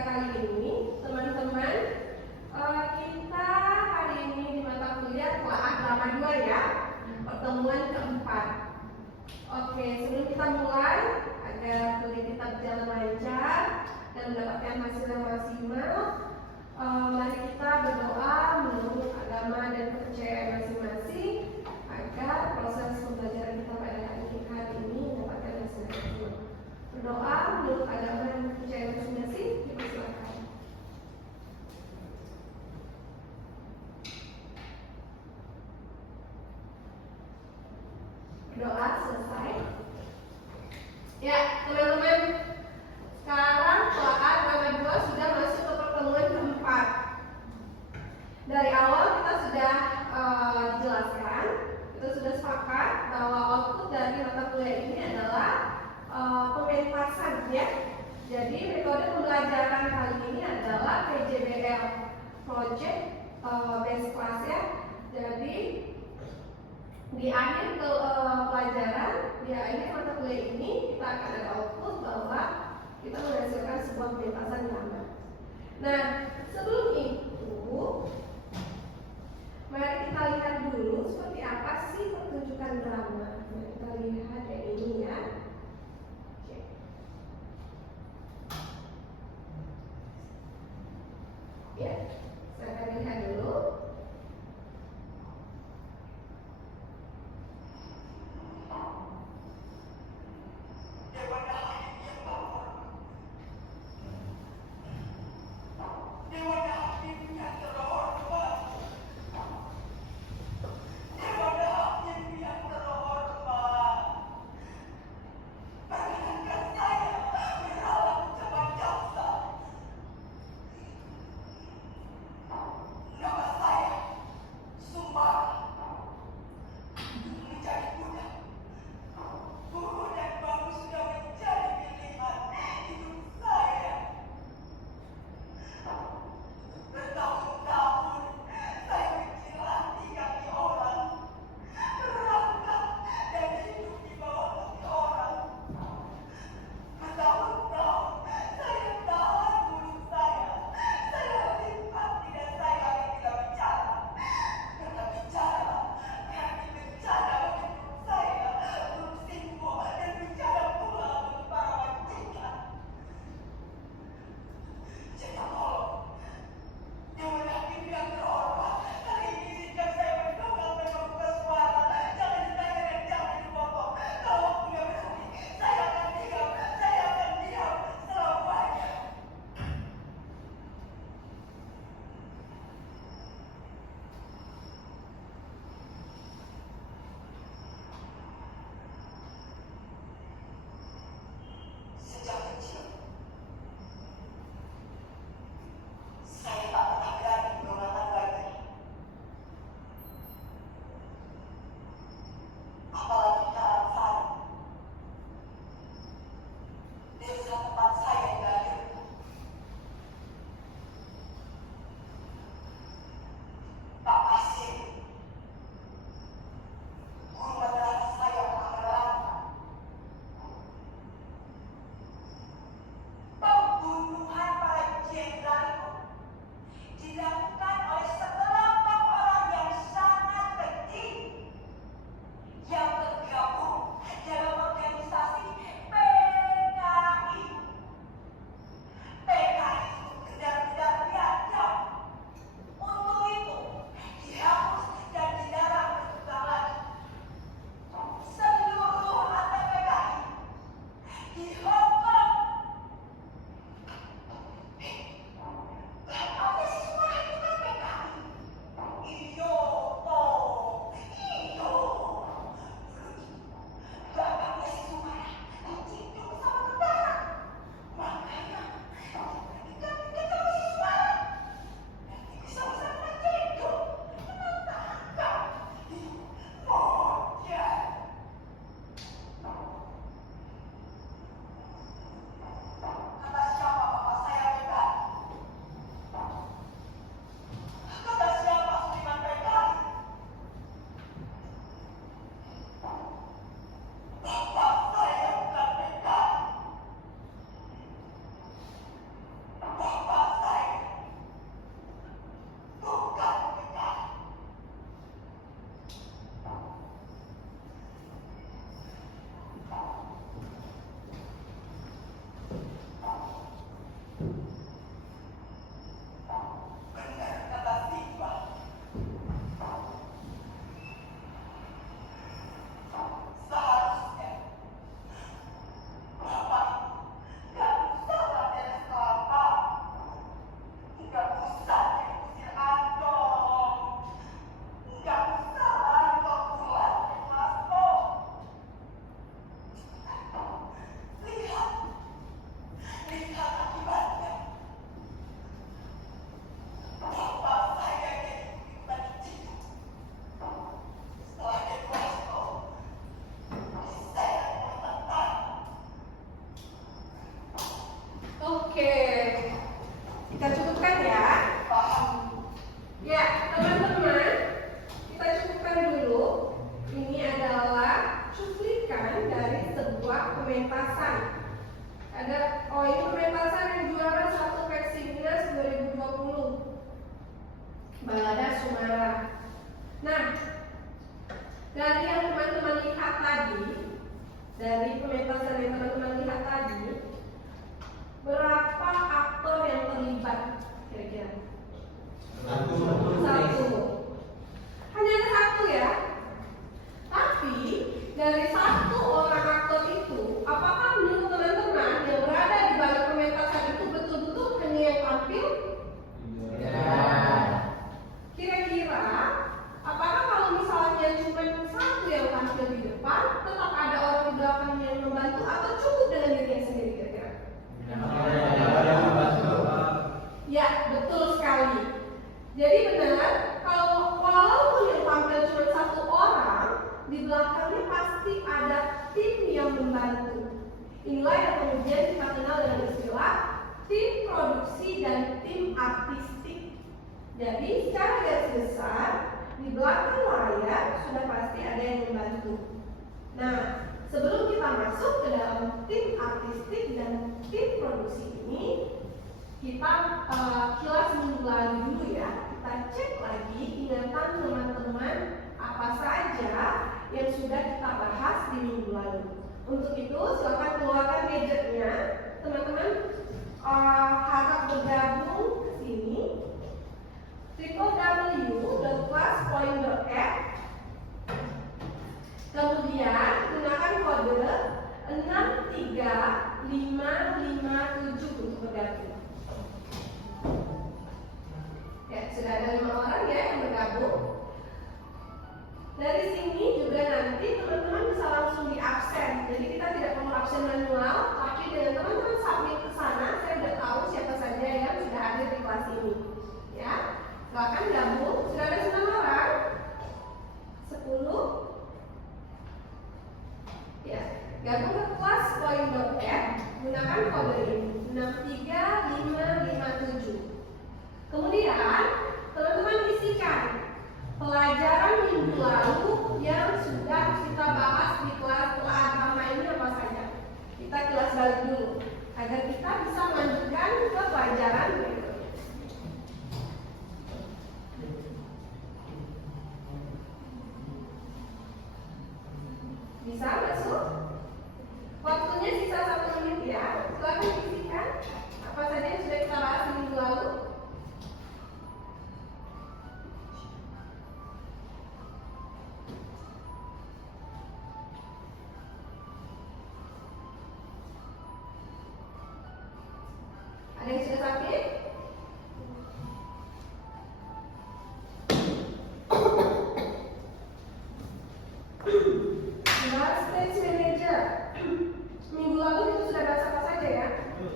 kali ini, teman-teman, kita hari ini di mata kuliah Telaah Drama 2 ya, pertemuan keempat. Oke, sebelum kita mulai, agar kuliah kita berjalan lancar dan mendapatkan hasil yang maksimal, mari kita berdoa menurut agama dan kepercayaan masing-masing agar proses pembelajaran kita pada hari ini mendapatkan hasil yang maksimal. Berdoa menurut agama dan kepercayaan masing-masing, dipersilakan. Doa selesai. Ya, teman-teman, sekarang Telaah Drama 2 sudah masuk ke pertemuan keempat. Dari awal kita sudah dijelaskan, kita sudah sepakat bahwa output dari mata kuliah ini adalah pementasan ya. Jadi metode pembelajaran kali ini adalah PJBL Project Based Class ya. Jadi di akhir pelajaran, di akhir mata kuliah ini kita akan ada output bahwa kita menghasilkan sebuah pementasan drama. Nah, sebelum itu, mari kita lihat dulu seperti apa sih pertunjukan drama. Mari kita lihat yang ini ya. Oke. Ya, saya akan lihat dulu. Nama saya tampil? Ya. Kira-kira apakah kalau misalnya cuma satu yang tampil di depan, tetap ada orang di belakang yang membantu atau cukup dengan dirinya sendiri kira-kira? Ya, betul sekali. Jadi benar, kalau walaupun yang tampil cuma satu orang, di belakangnya pasti ada tim yang membantu. Inilah yang kemudian kita kenal dengan istilah tim produksi dan tim artistik. Jadi secara garis besar, di belakang layar sudah pasti ada yang membantu. Nah, sebelum kita masuk ke dalam tim artistik dan tim produksi ini, kita kilas minggu lalu dulu ya. Kita cek lagi ingatan teman-teman apa saja yang sudah kita bahas di minggu lalu. Untuk itu silakan keluarkan gadgetnya. Teman-teman harap bergabung ke sini. www.classpoint.app. Kemudian gunakan kode 63557 untuk bergabung. Ya, sudah ada 5 orang ya yang bergabung. Dari sini juga nanti teman-teman bisa langsung di absen. Jadi kita tidak perlu absen manual, tapi dengan teman-teman submit ke sana, saya sudah tahu siapa saja yang sudah hadir di kelas ini. Ya, silakan gabung. Sudah ada 9 orang? 10? Ya, gabung ke classpoint.app, gunakan kode ini 63557. Kemudian teman-teman isikan pelajaran minggu lalu yang sudah kita bahas di kelas agama ini apa saja. Kita kilas balik dulu agar kita bisa melanjutkan ke pelajaran berikutnya. Bisa masuk? Waktunya sisa 1 menit ya. Silakan isikan apa saja yang sudah kita bahas di minggu lalu. Ada yang sudah sakit? Bahas stage manager. Minggu lalu itu sudah bahas apa saja ya?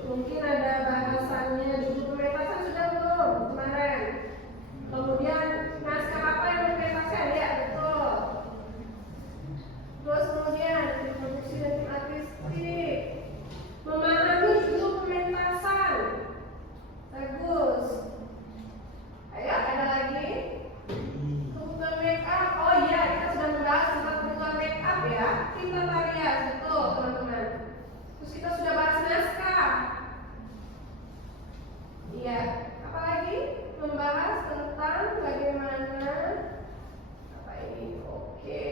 Mungkin ada bahasannya judul pementasan sudah belum kemarin. Kemudian naskah apa yang dipementasan ya, betul. Terus kemudian tim produksi dan tim artistik. Memahami judul pementasan. Bagus. Ayo, ada lagi? Kebutuhan make up. Oh iya, kita sudah membahas tentang kebutuhan make up ya. Tim tata rias, betul teman-teman. Terus kita sudah bahas naskah. Iya, apa lagi? Membahas tentang bagaimana apa ini? Oke.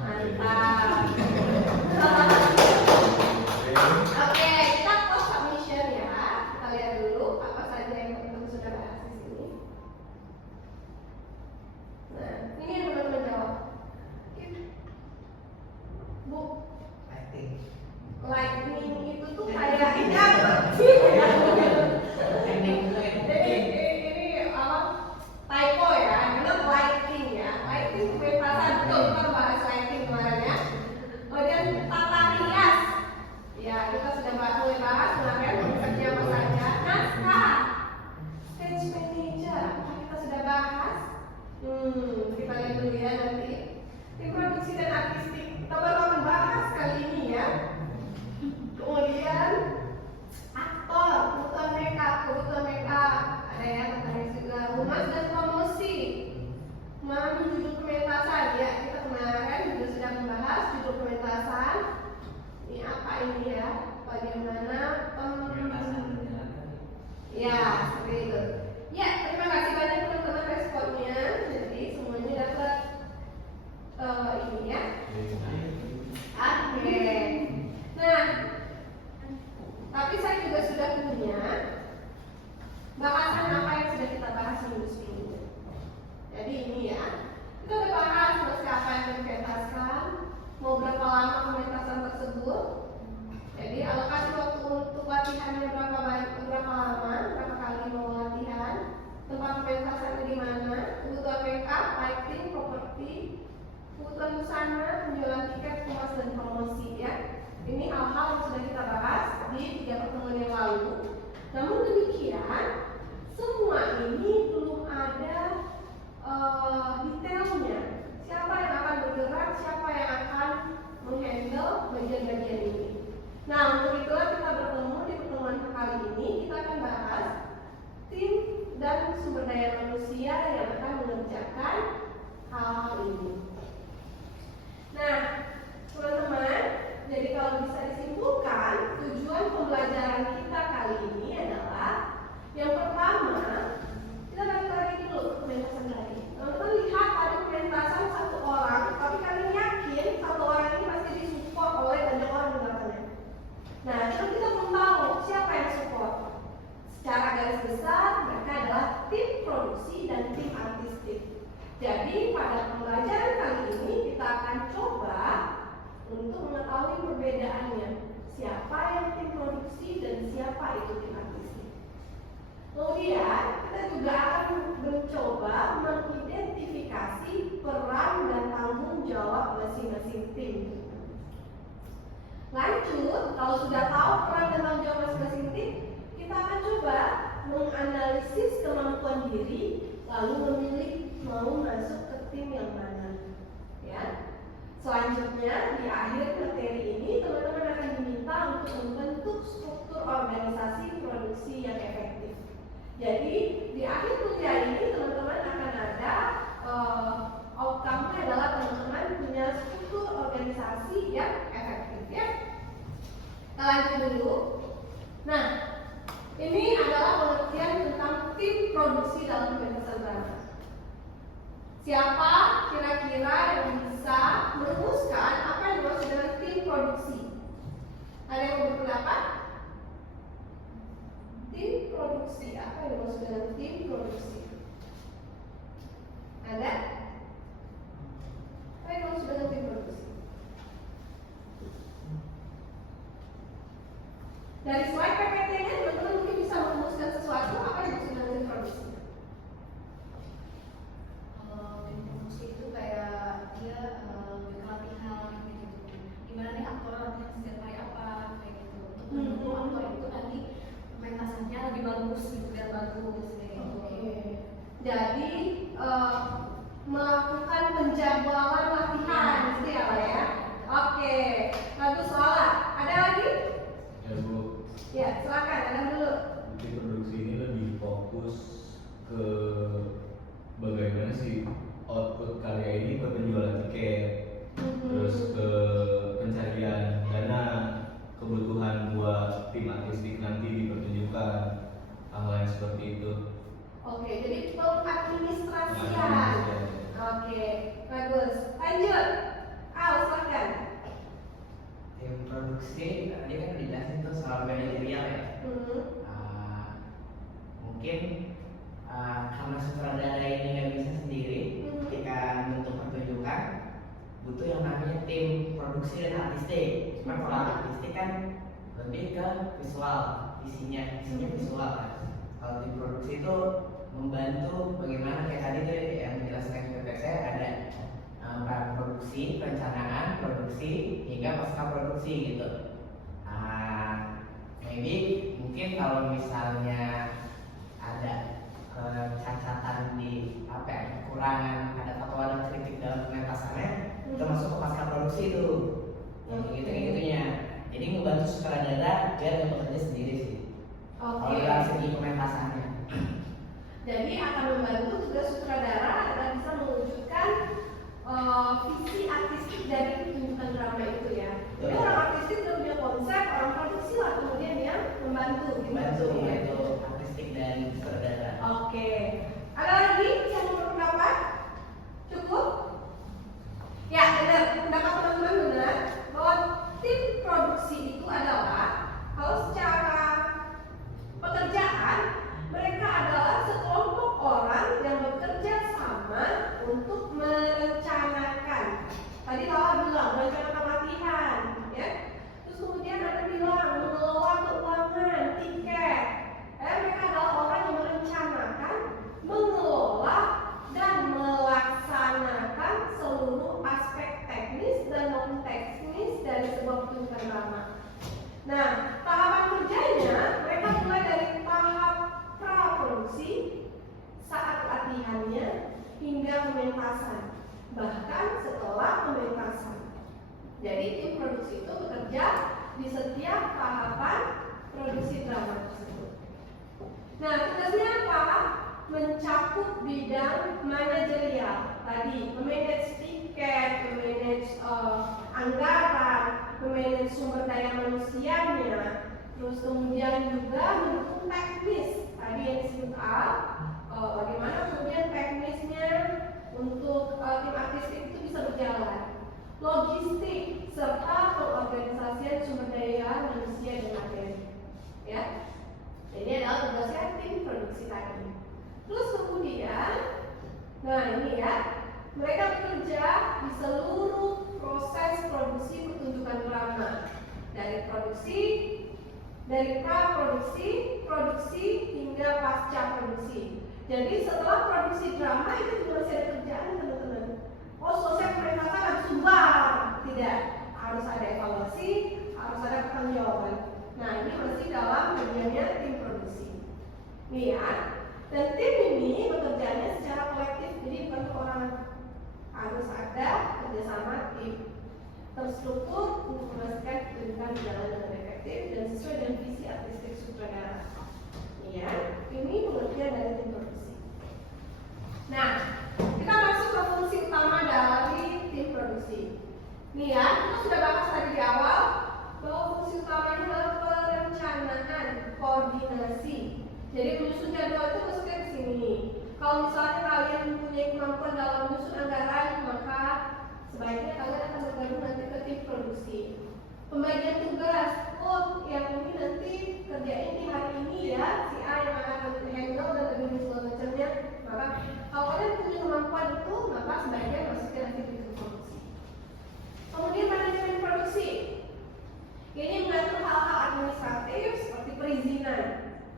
Mantap. Oke, kita post submission ya. Kita lihat dulu apa saja yang teman-teman sudah bahas di sini. Nah, ini yang teman-teman jawab. Bu, lightning itu tuh kayak ini apa sih? Ini apa? Typo ya, benar lighting ya. Lighting pementasan betul, kita bahas lighting kemarin ya. Kemudian tata rias. Ya, kita sudah mulai bahas kemarin konsepnya apa saja. Naskah, stage manager, kita sudah bahas. Kita lihat dulu ya nanti. Tim produksi dan artistik, kita baru akan bahas kali ini ya. Kemudian aktor, kebutuhan make up, ada ya tertarik juga. Humas dan promosi, memahami judul pementasan ya. Kita kemarin juga sudah membahas judul pementasan. Ini apa ini ya? Bagaimana ya, seperti itu. Ya, terima kasih banyak teman-teman responnya. Jadi semuanya dapat ini ya. Oke. Nah, tapi saya juga sudah punya bahasan apa yang sudah kita bahas minggu sebelumnya. Jadi ini ya, kita udah bahas naskah apa yang dipentaskan, mau berapa lama pementasan tersebut. Jadi alokasi kebutuhan busana, penjualan tiket, kemas dan promosi ya. Ini hal-hal yang sudah kita bahas di 3 pertemuan yang lalu. Namun demikian, semua ini belum ada detailnya. Siapa yang akan bergerak, siapa yang akan menghandle bagian-bagian ini. Nah, untuk itulah kita bertemu di pertemuan kali ini. Kita akan bahas tim dan sumber daya manusia yang akan mengerjakan hal-hal ini. Nah, teman-teman, jadi kalau bisa disimpulkan, tujuan pembelajaran kita kali ini adalah yang pertama, kita balik lagi dulu ke pementasan tadi. Teman-teman lihat ada pementasan satu orang, tapi kalian yakin satu orang ini pasti disupport oleh banyak orang di belakangnya. Nah, terus kita belum tahu siapa yang support. Secara garis besar, mereka adalah tim produksi dan tim artistik. Jadi pada pembelajaran kali ini kita akan coba untuk mengetahui perbedaannya. Siapa yang tim produksi dan siapa itu tim artistik. Kemudian kita juga akan mencoba mengidentifikasi peran dan tanggung jawab masing-masing tim. Lanjut, kalau sudah tahu peran dan tanggung jawab masing-masing tim, kita akan coba menganalisis kemampuan diri, lalu memilih mau masuk ke tim yang mana. Ya. Selanjutnya di akhir materi ini teman-teman akan diminta untuk membentuk struktur organisasi produksi yang efektif. Jadi di akhir kuliah ini teman-teman akan ada outcome-nya adalah teman-teman punya struktur organisasi yang efektif ya. Kita lanjut dulu. Nah, ini adalah pengertian tentang tim produksi dalam pementasan drama. Siapa kira-kira yang bisa merumuskan apa yang dimaksud dengan tim produksi? Ada yang mau berpendapat? Tim produksi, apa yang dimaksud dengan tim produksi? Ada? Apa yang dimaksud dengan tim produksi? Dari slide PPT-nya teman-teman mungkin bisa merumuskan sesuatu apa yang dimaksud dengan tim produksi? Tim produksi itu kayak dia pelatihan gitu. Gimana nih aktor latihan setiap hari apa kayak gitu. Untuk mendukung aktor itu nanti pementasannya lebih bagus gitu, biar bagus kayak gitu. Oke. Jadi melakukan penjadwalan latihan gitu ya Pak ya. Oke. Bagus Lala. Ada lagi? Ya Bu, Ya, silakan. Ada dulu. tim produksi ini lebih fokus ke bagaimana sih output karya ini ke penjualan tiket, terus ke pencarian dana, kebutuhan buat tim artistik nanti dipertunjukkan, hal-hal yang seperti itu. Oke, jadi pengadministrasian. Pengadministrasian. Oke, bagus. Lanjut. Al, silakan. Tim produksi tadi kan udah dijelasin tuh soal manajerial ya. Mungkin karena sutradara ini nggak bisa sendiri ketika membentuk pertunjukan butuh yang namanya tim produksi dan artistik. Cuma kalau artistik kan lebih ke visual, isinya visual kan. Kalau tim produksi itu membantu bagaimana kayak tadi tuh yang menjelaskan PPC ada produksi, perencanaan, produksi hingga pasca produksi gitu. Maybe mungkin kalau misalnya ada kecacatan di apa ya, kekurangan atau ada kritik dalam pementasannya itu masuk ke pasca produksi itu gitu-gitunya. Jadi membantu sutradara biar nggak bekerja sendiri sih. Kalau dari segi pementasannya. Jadi akan membantu juga sutradara agar bisa mewujudkan visi artistik dari pertunjukan drama itu ya. Jadi orang artistik sudah punya konsep, orang produksi lah kemudian yang membantu Membantu artistik dan sutradara. Oke. Ada lagi yang mau berpendapat? Cukup? Ya, benar. Pendapat teman-teman benar bahwa tim produksi itu adalah kalau secara pekerjaan mereka adalah sekelompok orang yang bekerja sama untuk merencanakan. Tadi Lala bilang merencanakan latihan, ya. Terus kemudian ada bilang mengelola tadi memanage tiket, memanage anggaran, memanage sumber daya manusianya, terus kemudian juga mendukung teknis tadi yang disebut bagaimana kemudian teknisnya untuk tim artistik itu bisa berjalan, logistik serta pengorganisasian sumber daya manusia dan materi, ya. Jadi adalah tugasnya tim produksi tadi. Terus kemudian, nah ini ya, mereka bekerja di seluruh proses produksi pertunjukan drama, dari produksi, dari pra-produksi, produksi hingga pasca produksi. Jadi setelah produksi drama itu juga masih ada kerjaan teman-teman. Oh selesai pementasan harus bubar, tidak, harus ada evaluasi, harus ada pertanggungjawaban. Nah ini masih dalam bagiannya tim produksi. Nih ya, dan tim ini bekerjanya secara kolektif, jadi bukan per orang. Harus ada kerjasama tim terstruktur untuk memastikan pertunjukan berjalan dengan efektif dan sesuai dengan visi artistik sutradara. Ya, ini pengertian dari tim produksi. Nah, kita masuk ke fungsi utama dari tim produksi. Nih ya, kita sudah bahas tadi di awal bahwa fungsi utamanya adalah perencanaan, koordinasi. Jadi menyusun jadwal itu mesti di sini. Kalau misalnya kalian mempunyai kemampuan dalam menyusun anggaran, maka sebaiknya kalian akan bergabung nanti ke tim produksi. Pembagian tugas, yang ini nanti kerjain di hari ini ya, si A yang akan handle dan lebih segala macamnya. Maka kalau kalian punya kemampuan itu, maka sebaiknya masukkan nanti ke tim produksi. Kemudian manajemen produksi, ini mengatur hal-hal administratif seperti perizinan.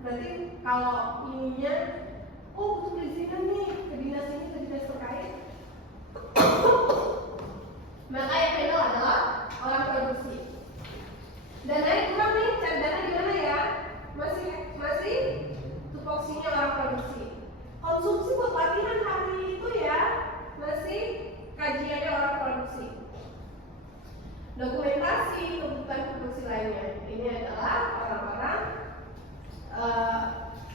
Berarti kalau ininya, butuh perizinan nih ke dinas ini, ke dinas terkait, maka yang handle adalah orang produksi. Dananya kurang nih, cari dana di mana ya? Masih tupoksinya orang produksi. Konsumsi buat latihan hari itu ya, masih kajiannya orang produksi. Dokumentasi kebutuhan produksi lainnya, ini adalah orang-orang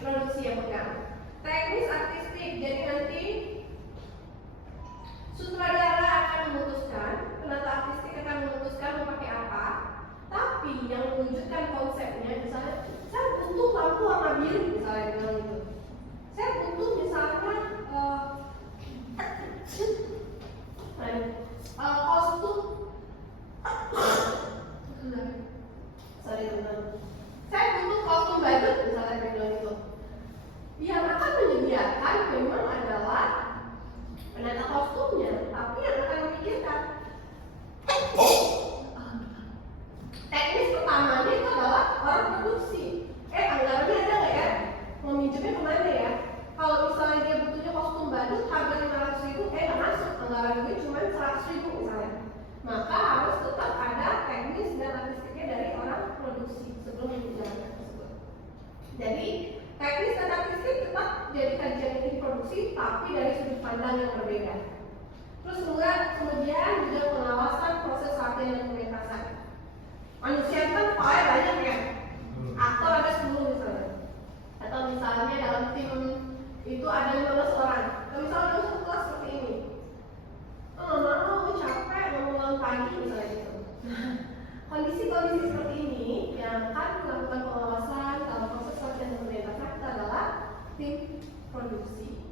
produksi yang pegang. Teknis artistik, jadi nanti sutradara akan memutuskan, penata artistik akan memutuskan mau pakai apa. Tapi yang mewujudkan konsepnya, misalnya saya butuh lampu warna biru, misalnya bilang gitu. Saya butuh misalnya kostum, sorry teman. Saya butuh kostum badut, misalnya bilang gitu. Yang akan menyediakan memang adalah penata kostumnya, tapi yang akan memikirkan teknis pertamanya itu adalah orang produksi. Anggarannya ada nggak ya? Mau minjemnya kemana ya? Kalau misalnya dia butuhnya kostum badut harga 500.000, nggak masuk, anggaran gue cuma 100.000 misalnya. Maka harus tetap ada teknis dan artistiknya dari orang produksi sebelum menjalankan tersebut. Jadi teknis dan artistik tetap jadi kajian tim produksi, tapi dari sudut pandang yang berbeda. Terus kemudian juga pengawasan proses latihan dan pementasan. Manusia kan file banyak ya, aktor ada 10 misalnya, atau misalnya dalam tim itu ada 15 orang. Kalau misalnya dalam satu kelas seperti ini, gue capek mau malam pagi misalnya gitu. Kondisi-kondisi seperti ini yang akan melakukan pengawasan dalam proses latihan dan pementasan itu adalah tim produksi.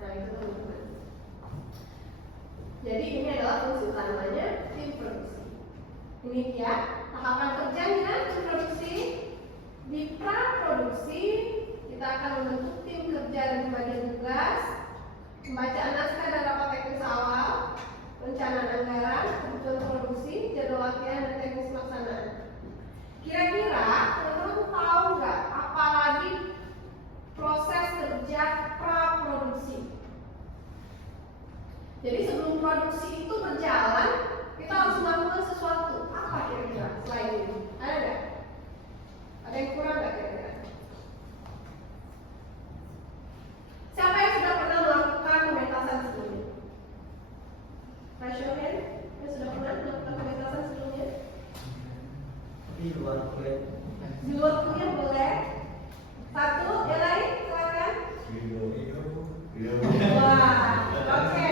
Nah itu teman-teman. Jadi ini adalah fungsi utamanya tim produksi. Ini dia tahapan kerjanya tim produksi. Di pra-produksi kita akan membentuk tim kerja dan pembagian tugas, pembacaan naskah dan rapat teknis awal, perencanaan anggaran, kebutuhan produksi, jadwal latihan dan teknis pelaksanaan. Kira-kira teman-teman tahu nggak apa lagi proses kerja pra-produksi? Jadi sebelum produksi itu berjalan, kita harus melakukan sesuatu. Apa kira-kira selain itu? Ada nggak? Ada yang kurang nggak kira-kira? Siapa yang sudah pernah melakukan pementasan sebelumnya? Raise your hand. Yang sudah pernah melakukan pementasan sebelumnya? Di luar kuliah. Di luar kuliah boleh. Satu, yang lain silakan. Wah, oke.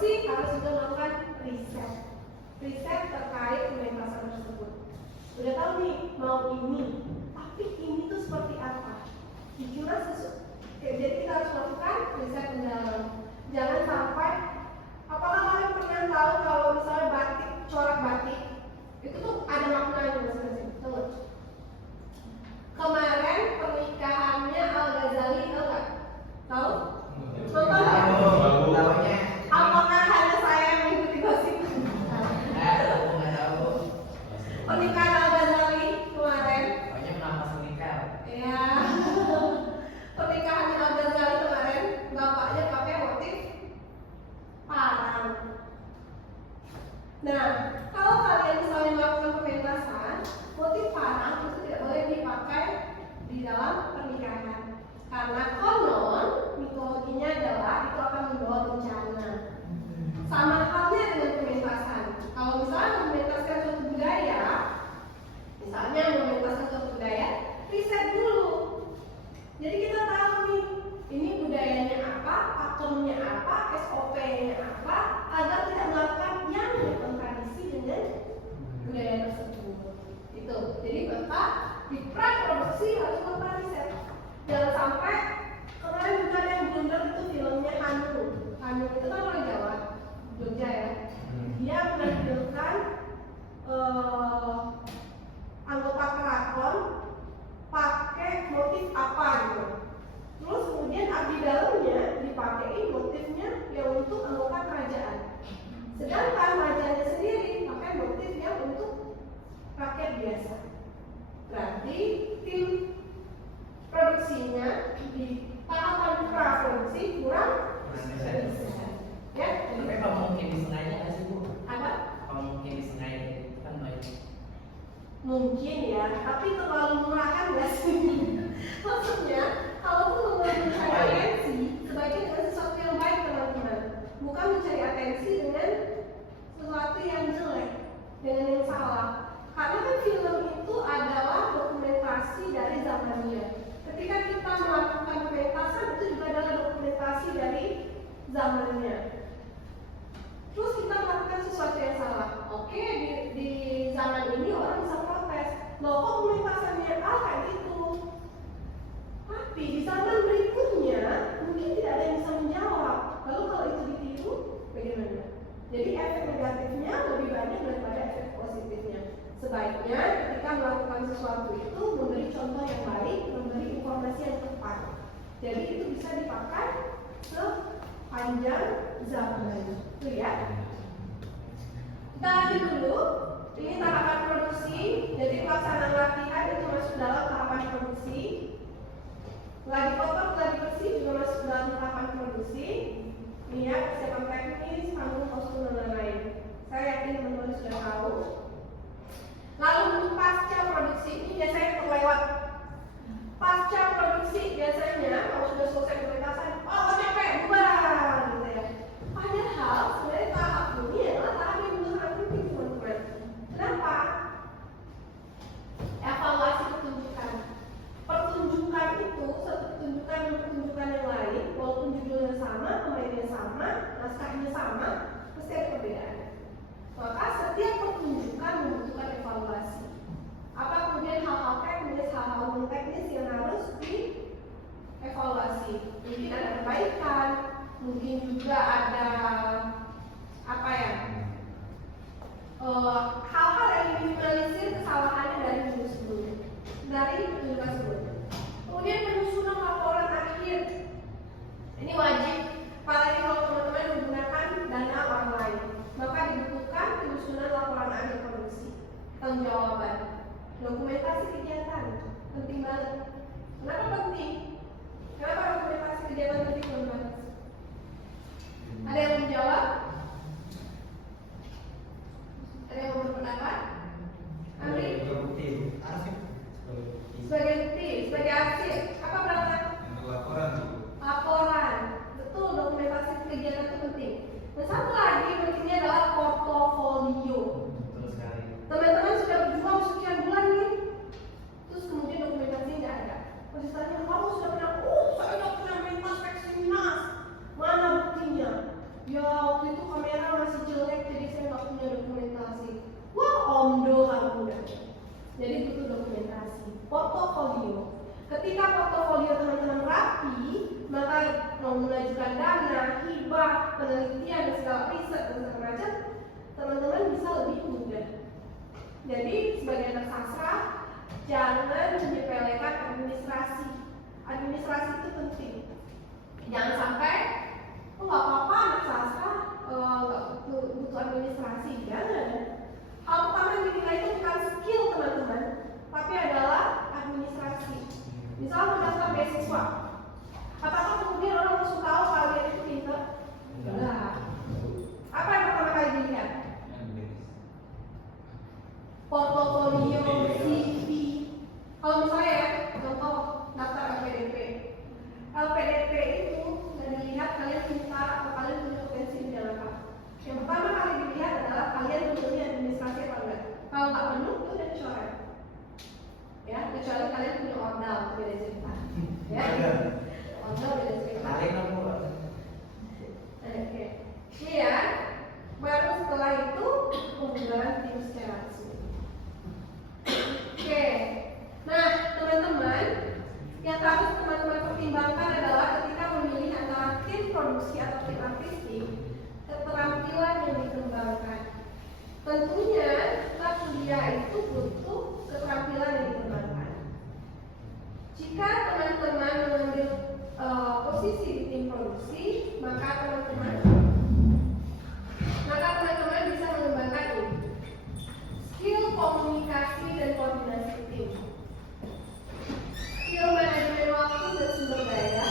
produksi harus juga melakukan riset terkait pementasan tersebut. Udah tahu nih mau ini, tapi ini tuh seperti apa? Dikira jadi kita harus melakukan riset mendalam. Jangan sampai, apakah kalian pernah tahu kalau misalnya batik, corak batik itu tuh ada maknanya masing-masing, tahu nggak? Kemarin pernikahannya Al Ghazali, tahu nggak? Tahu? Nonton nggak? Tahunya Apakah hanya saya yang mengikuti gosip? nggak tahu. Pernikahan Al Ghazali kemarin, Pokoknya kenapa senikah? ya. Pernikahan Al Ghazali kemarin, bapaknya pakai motif parang. Nah, kalau kalian misalnya melakukan pementasan, motif parang itu tidak boleh dipakai di dalam pernikahan. Karena konon mitologinya adalah itu akan membawa bencana. Sama halnya dengan pementasan. Kalau misalnya mementaskan suatu budaya, misalnya mementaskan suatu budaya, riset dulu. Jadi kita tahu nih, ini budayanya apa, pakemnya apa, SOP-nya apa, agar tidak melakukan yang berkontradiksi dengan budaya tersebut. Itu. Jadi Bapak di praproduksi harus melakukan riset. Jangan sampai kemarin juga ada yang blunder itu filmnya Hanung. Hanung itu kan orang Jawa, Jogja ya. Dia menampilkan anggota keraton pakai motif apa gitu. Terus kemudian abdi dalamnya dipakai motifnya yang untuk anggota kerajaan. Sedangkan rajanya sendiri pakai motif yang untuk rakyat biasa. Berarti tim produksinya di tahapan praproduksi kurang riset. Ya, Tapi kalau mungkin disengaja nggak sih Bu? apa? Kalau mungkin disengaja itu kan baik. Mungkin ya, tapi terlalu murahan nggak sih? Maksudnya, kalau mencari atensi, sebaiknya dengan sesuatu yang baik teman-teman. Bukan mencari atensi dengan sesuatu yang jelek, dengan yang salah. Karena kan film itu adalah dokumentasi dari zamannya. Ketika kita melakukan pementasan, itu juga adalah dokumentasi dari zamannya. Terus kita melakukan sesuatu yang salah. Oke, di zaman ini orang bisa protes. Loh, kok pementasannya kayak gitu? Tapi di zaman berikutnya mungkin tidak ada yang bisa menjawab. Lalu kalau itu ditiru, bagaimana? Jadi efek negatifnya lebih banyak daripada efek positifnya. Sebaiknya ketika melakukan sesuatu itu memberi contoh yang baik, memberi informasi yang tepat. Jadi itu bisa dipakai sepanjang zaman. Itu ya. Kita lanjut dulu. Ini tahapan produksi. Jadi pelaksanaan latihan itu masuk dalam tahapan produksi. Lagi kotor, lagi bersih juga masuk dalam tahapan produksi. Ini ya, persiapan teknis, panggung, kostum dan lain-lain. Saya yakin teman-teman sudah tahu. Lalu untuk pasca produksi ini biasanya terlewat. Pasca produksi biasanya kalau sudah selesai pementasan, oh capek, bubar gitu ya. Padahal sebenarnya tahap ini adalah tahap yang benar-benar penting teman-teman. Kenapa? Evaluasi pertunjukan. Pertunjukan itu satu pertunjukan dan pertunjukan yang lain, walaupun judulnya sama, pemainnya sama, naskahnya sama, pasti ada perbedaan. Maka setiap pertunjukan membutuhkan evaluasi. Apa kemudian hal-hal teknis, hal-hal non-teknis yang harus dievaluasi? Mungkin ada perbaikan, mungkin juga ada apa ya? Hal-hal yang diminimalisir kesalahannya dari minggu sebelumnya, dari pertunjukan sebelumnya. Kemudian penyusunan laporan akhir. Ini wajib, apalagi kalau teman-teman menggunakan dana orang lain, maka dibutuhkan penyusunan laporan akhir produksi. Tanggung jawaban, dokumentasi kegiatan, penting banget. Kenapa penting? Kenapa dokumentasi kegiatan penting teman-teman? Ada yang menjawab? Ada yang mau berpendapat? Amri? Sebagai bukti, sebagai arsip. Apa berapa? Laporan. Betul, dokumentasi kegiatan itu penting. Dan satu lagi pentingnya adalah portofolio. Betul sekali. Teman-teman sudah berjuang sekian bulan nih, terus kemudian dokumentasi nggak ada. Masih tanya, kamu sudah pernah? Saya sudah pernah mentas Peksinas. Mana buktinya? Ya waktu itu Ketika portofolio teman-teman rapi, maka mau mengajukan dana, hibah, penelitian, dan segala riset dan segala macam, teman-teman bisa lebih mudah. Jadi sebagai anak sastra, jangan menyepelekan administrasi. Administrasi itu penting. Jangan sampai, oh nggak apa-apa anak sastra nggak butuh administrasi. Jangan. Hal pertama yang dinilai itu bukan skill teman-teman, tapi adalah administrasi. Misal mendaftar beasiswa, apakah kemudian orang langsung tahu kalian itu pintar? Enggak. Apa yang pertama kali dilihat? Portofolio, CV. Kalau misalnya ya, contoh daftar LPDP. LPDP itu nggak dilihat kalian pintar atau kalian punya potensi di dalam apa. Yang pertama kali dilihat adalah kalian punya administrasi apa enggak. Kalau nggak penuh, itu udah dicoret. Ya, kecuali kalian punya ordal, beda cerita. Ya, ordal beda cerita. Oke, ini ya. Baru setelah itu pembubaran tim secara resmi. Oke, nah teman-teman, yang harus teman-teman pertimbangkan adalah ketika memilih antara tim produksi atau tim artistik, keterampilan yang dikembangkan. Tentunya setelah kuliah itu butuh keterampilan yang dikembangkan. Jika teman-teman mengambil posisi di tim produksi, maka teman-teman bisa mengembangkan ini. Skill komunikasi dan koordinasi tim, skill manajemen waktu dan sumber daya,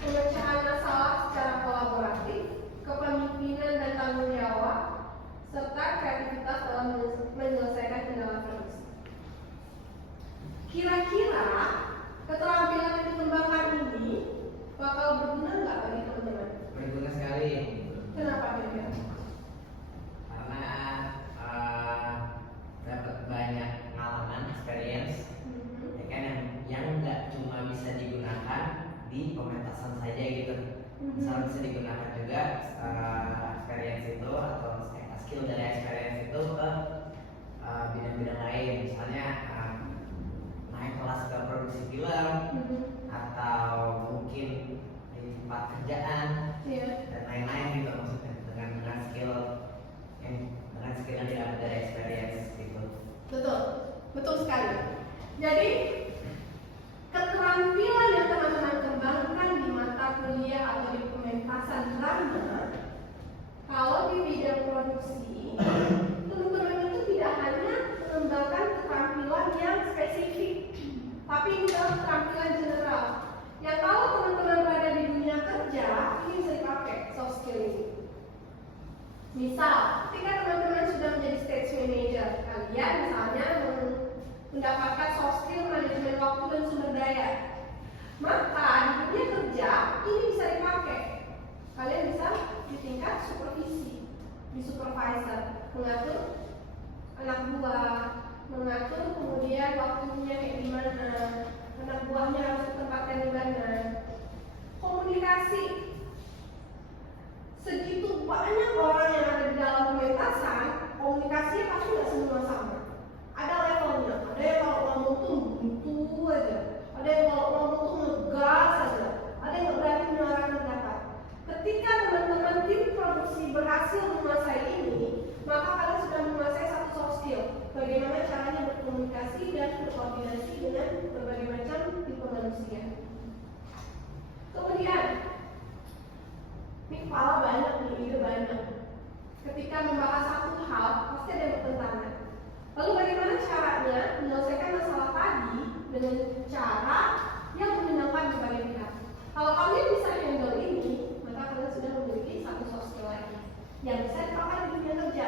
pemecahan masalah secara kolaboratif, kepemimpinan dan tanggung jawab, serta kreativitas dalam menyelesaikan kendala produksi. Kira-kira keterampilan yang dikembangkan ini bakal berguna nggak bagi teman-teman? Berguna sekali. Kenapa kira-kira? Karena dapat banyak pengalaman, experience, ya kan yang nggak cuma bisa digunakan di pementasan saja gitu. Misal bisa digunakan juga experience itu atau skill dari experience itu ke bidang-bidang lain, misalnya naik kelas ke produksi film atau mungkin di tempat kerjaan dan lain-lain gitu, maksudnya dengan skill yang didapat dari experience gitu. Betul sekali. Jadi keterampilan yang teman-teman kembangkan di mata kuliah atau di pementasan drama, kalau di bidang produksi, teman-teman itu tidak hanya mengembangkan keterampilan yang spesifik, tapi ini adalah keterampilan general. Yang kalau teman-teman berada di dunia kerja, ini bisa dipakai soft skill ini. Misal, ketika teman-teman sudah menjadi stage manager, kalian misalnya mendapatkan soft skill manajemen waktu dan sumber daya, maka di dunia kerja ini bisa dipakai. Kalian bisa di tingkat supervisi, di supervisor, mengatur anak buah, mengatur kemudian waktunya kayak gimana, anak buahnya harus ditempatkan di mana. Komunikasi, segitu banyak orang yang ada di dalam pementasan, komunikasinya pasti nggak semua sama. Ada levelnya, ada yang kalau ngomong tuh buntu aja, ada yang kalau ngomong tuh ngegas aja, ada yang nggak berani menyuarakan pendapat. Ketika teman-teman tim produksi berhasil menguasai ini, maka kalian sudah menguasai satu soft skill. Bagaimana caranya berkomunikasi dan berkoordinasi dengan berbagai macam tipe manusia. Kemudian, ini kepala banyak nih, ide banyak. Ketika membahas satu hal, pasti ada yang bertentangan. Lalu bagaimana caranya menyelesaikan masalah tadi dengan cara yang menyenangkan berbagai pihak. Kalau kalian bisa handle ini, maka kalian sudah memiliki satu soft skill lagi yang bisa dipakai di dunia kerja.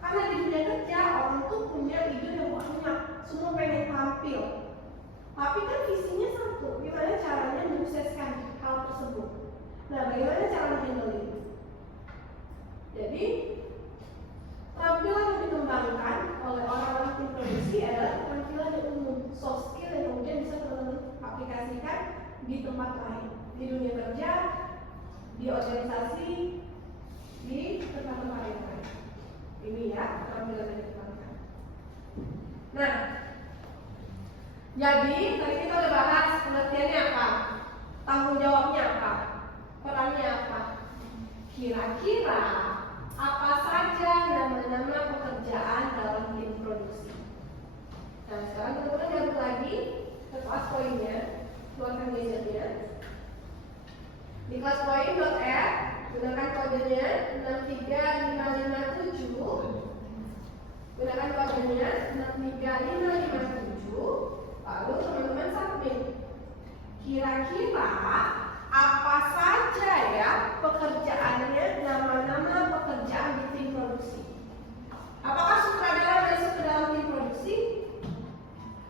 Karena di dunia kerja orang tuh punya ide yang banyak, semua pengen tampil. Tapi kan visinya satu, gimana caranya menyukseskan hal tersebut. Nah, bagaimana cara handle ini? Jadi, keterampilan yang dikembangkan oleh orang-orang tim produksi adalah keterampilan yang umum, soft skill yang kemudian bisa teman-teman aplikasikan di tempat lain, di dunia kerja, di organisasi, di tempat-tempat yang lain. Ini ya keterampilan yang dikembangkan. Nah, Jadi tadi kita udah bahas pengertiannya apa, tanggung jawabnya apa, perannya apa. Kira-kira apa saja nama-nama pekerjaan dalam tim produksi? Nah sekarang teman-teman gabung lagi ke kelas poinnya, keluarkan gadgetnya. Di kelas poin.r gunakan kodenya 63557. Gunakan kodenya 63557. Lalu teman-teman submit. Kira-kira apa saja ya pekerjaannya, nama-nama pekerjaan di tim produksi? Apakah sutradara masuk ke dalam tim produksi?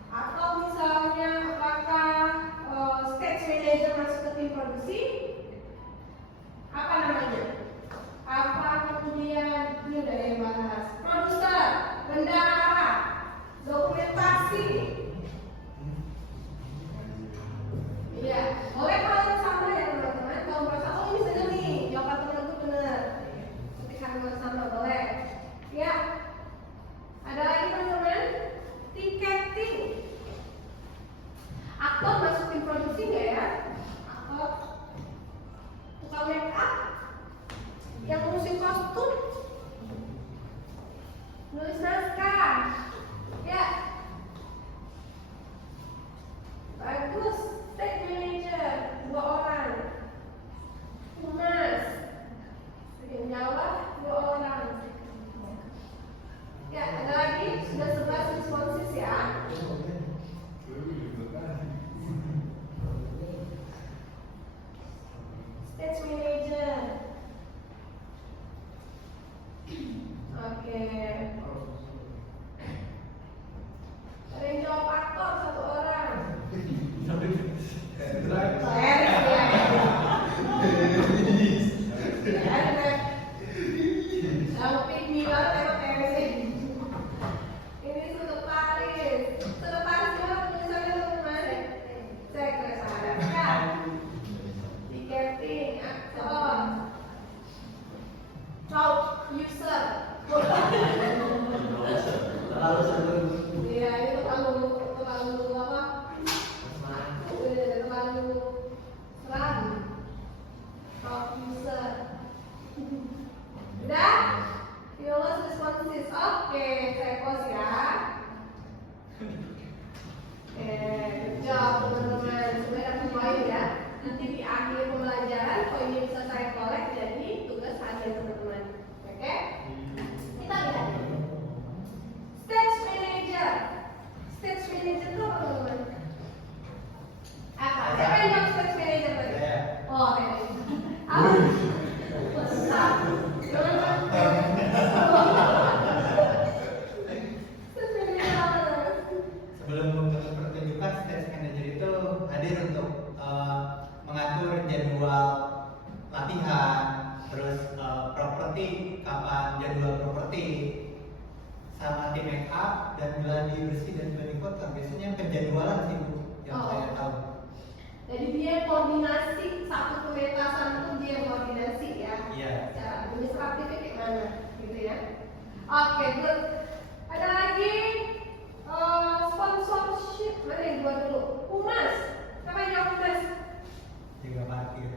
Atau misalnya apakah stage manager masuk ke tim produksi? Apa namanya? Apa kemudian ini udah yang bahas? Produser, bendahara, dokumentasi. Iya, boleh kalau yang sama ya teman-teman. Kalau merasa oh ini benar nih, jawaban teman itu benar. Ketika yang sama boleh. Ya. Ada lagi teman-teman? Tiketing. Aktor masuk tim produksi nggak ya? Aktor, tukang make up, yang ngurusin kostum, nulis naskah, ya. Bagus. Stage manager 2 orang, humas, penjawab 2 orang. Ya, ada lagi sudah 11 responses ya. Stage manager. Oke. Ada yang jawab aktor 1 orang. Terlalu seru. Iya, itu terlalu apa? Terlalu seram. Top user. Udah? Yolos responses. Oke, saya pause ya. Good job teman-teman. Sudah dapat poin ya. Nanti di akhir pembelajaran poinnya bisa saya kolek jadi tugas harian teman-teman. Oke? Kita lihat. Stage manager. Stage manager itu apa teman-teman? Apa? Siapa yang jawab stage manager tadi? Oh, Teddy. Apa? Mantap. Teman-teman. Stage manager apa? Sebelum pertunjukan, stage manager itu hadir untuk mengatur jadwal latihan, terus properti, kapan jadwal properti, sama tim make up dan gladi bersih dan gladi kotor. Biasanya penjadwalan sih Bu, yang saya tahu. Jadi dia koordinasi satu pementasan itu dia koordinasi ya. Iya. Secara administratifnya kayak mana, gitu ya. Oke, good. Ada lagi sponsorship mana yang buat dulu? Humas. Siapa yang jawab humas? Juga parkir.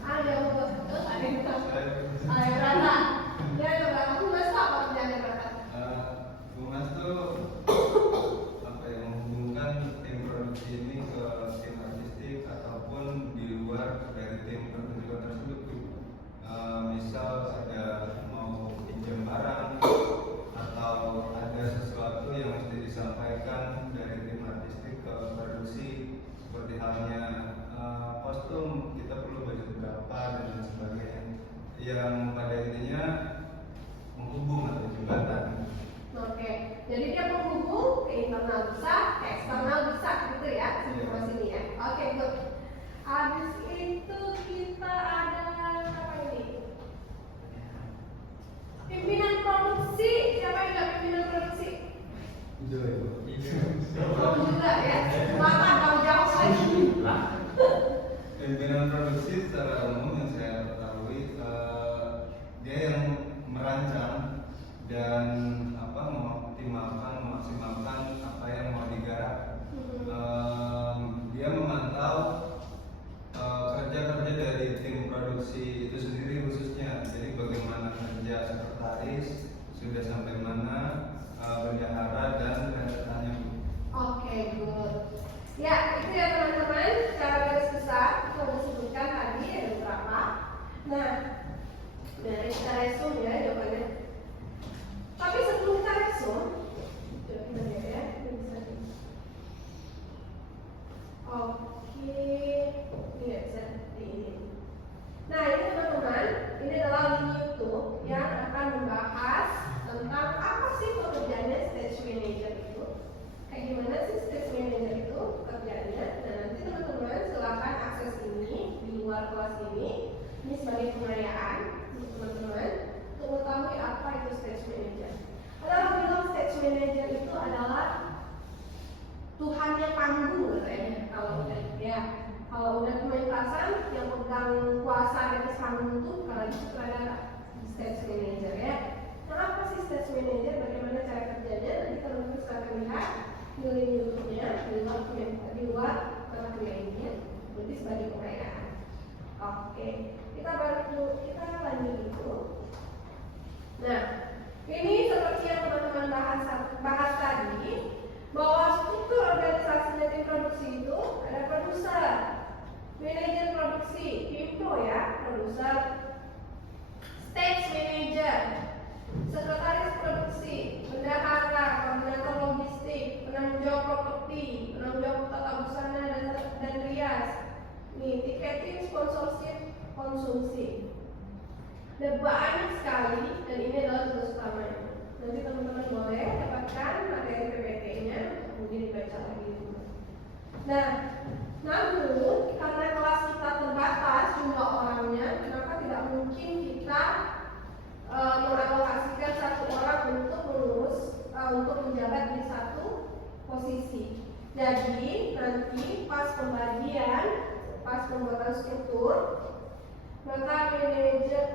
Ada humas. Terus ada yang tahu. Ada berapa? Dia ada berapa? Humas itu apa kerjanya berapa? Humas tuh apa yang menghubungkan tim produksi ini ke tim artistik ataupun di luar dari tim pertunjukan tersebut tuh. Misal ada mau pinjam barang atau ada sesuatu yang mesti disampaikan dari tim artistik ke produksi, seperti halnya kostum kita perlu budget berapa dan lain sebagainya, yang pada intinya menghubung atau jembatan. Oke, jadi dia menghubung ke internal bisa, ke eksternal bisa, gitu ya, sama sini ya. Oke, good. Habis itu kita ada apa ini? Pimpinan produksi. Siapa yang nggak pimpinan produksi? Oh, juga ya. Makan kalau jauh lagi. Pimpinan produksi secara umum yang saya ketahui dia yang merancang dan memaksimalkan apa yang mau digarap. produksi itu sendiri khususnya. Jadi bagaimana kerja sekretaris, sudah sampai mana, bendahara dan rentetannya. Oke, good. Ya, itu ya teman-teman, secara garis besar kita sudah sebutkan tadi ada beberapa. Nah, dari kita resume ya jawabannya. Tapi sebelum kita resume, coba kita lihat ya, ini bisa di. Oke, ini nggak bisa di ini. Nah, ini teman-teman, ini adalah link YouTube yang akan membahas tentang apa sih pekerjaannya stage manager itu. Kayak gimana sih stage manager itu kerjanya? Nah, nanti teman-teman silahkan akses ini di luar kelas ini. Ini sebagai pengayaan untuk teman-teman untuk mengetahui apa itu stage manager. Ada orang bilang stage manager itu adalah Tuhannya panggung katanya. Kalau udah pementasan yang pegang kuasa di atas panggung itu kalau itu ada stage manager ya. Nah, apa sih stage manager? Bagaimana cara kerjanya? Nanti teman-teman silahkan lihat di link YouTube-nya di luar mata kuliah ini ya. Berarti sebagai pengayaan. Oke, kita lanjut dulu. Nah, ini seperti yang teman-teman bahas tadi, bahwa struktur organisasi tim produksi itu ada produser, manajer produksi, Pimpro ya, produser, stage manager, sekretaris produksi, bendahara, koordinator logistik, penanggung jawab properti, penanggung jawab tata busana dan rias, nih tiketing, sponsorship, konsumsi. Ada banyak sekali dan ini adalah tugas utamanya. Nanti teman-teman boleh dapatkan materi PPT-nya kemudian dibaca lagi. Nah, namun karena kelas kita terbatas jumlah orangnya, maka tidak mungkin kita mengalokasikan satu orang untuk mengurus untuk menjabat di satu posisi. Jadi nanti pas pembuatan struktur, maka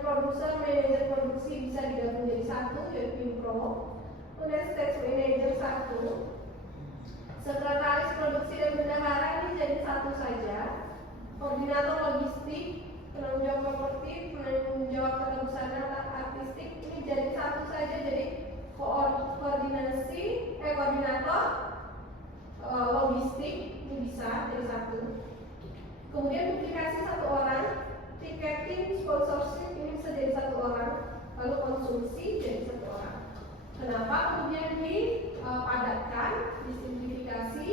produser manajer produksi bisa digabung jadi satu yaitu Pimpro, kemudian stage manager satu, sekretaris produksi dan bendahara ini jadi satu saja, koordinator logistik, penanggung jawab properti, penanggung jawab tata busana artistik ini jadi satu saja, jadi koordinator logistik ini bisa jadi satu. Kemudian duplikasi satu orang, tiketing, sponsorship ini bisa jadi satu orang, lalu konsumsi jadi satu orang. Kenapa kemudian dipadatkan, disimplifikasi?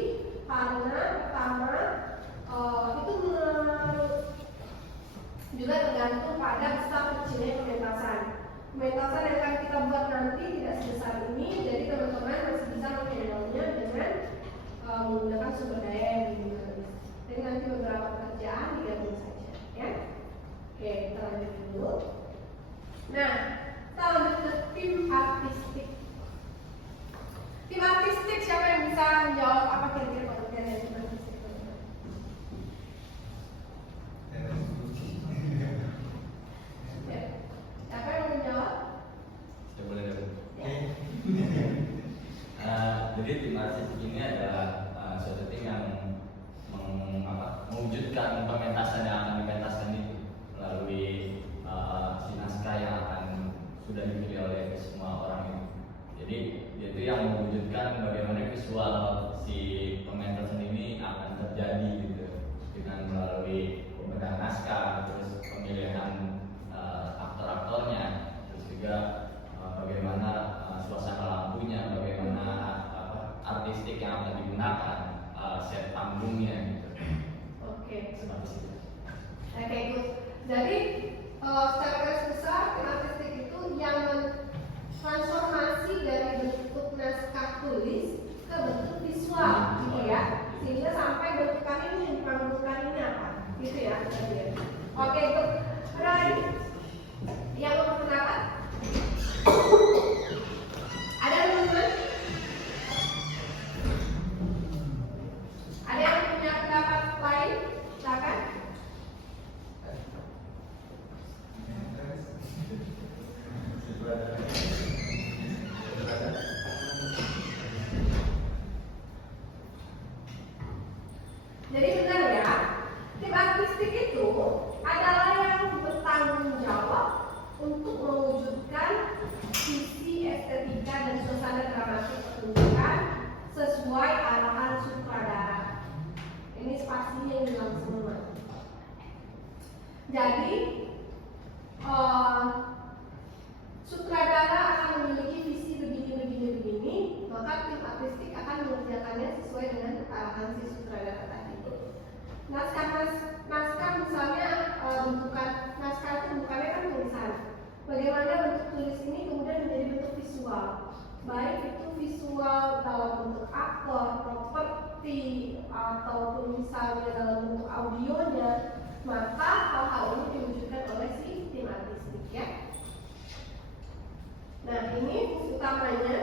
Karena pertama itu juga tergantung pada besar kecilnya pementasan. Pementasan yang akan kita buat nanti tidak sebesar ini, jadi teman-teman masih bisa menghandle-nya dengan menggunakan sumber daya yang digunakan. Jadi nanti beberapa pekerjaan digabung saja, ya. Oke, kita lanjut dulu. Nah, kita lanjut ke tim artistik. Tim artistik siapa yang bisa menjawab apa kira-kira pekerjaan dari tim artistik? Ya. Siapa yang mau menjawab? Saya boleh dulu. Jadi tim artistik ini adalah suatu tim yang mewujudkan pementasan yang akan dipentaskan itu melalui si naskah yang akan sudah dipilih oleh semua orang itu. Jadi itu yang mewujudkan bagaimana visual si pementasan ini akan terjadi gitu dengan melalui pembenahan naskah, terus pemilihan aktor-aktornya, terus juga bagaimana suasana lampunya, bagaimana artistik yang akan digunakan, set panggungnya gitu. Oke. Seperti itu. Oke, good. Jadi secara garis besar tim artistik itu yang transformasi dari bentuk naskah tulis ke bentuk visual, gitu ya, sehingga sampai bentukan ini yang dipanggungkan ini apa, gitu ya. Oke, good. Right. Yang mau berpendapat? Ada teman-teman? Ada yang punya pendapat lain? Silakan. Jadi benar ya, tim artistik itu adalah yang presentasinya yang hilang semua. Jadi sutradara akan memiliki visi begini, maka tim artistik akan mengerjakannya sesuai dengan arahan si sutradara tadi. Naskah misalnya bentukan naskah itu bukannya kan tulisan. Bagaimana bentuk tulis ini kemudian menjadi bentuk visual, baik itu visual dalam bentuk aktor, properti, ataupun misalnya dalam bentuk audionya, maka hal-hal ini diwujudkan oleh si tim artistik ya. Nah ini fungsi utamanya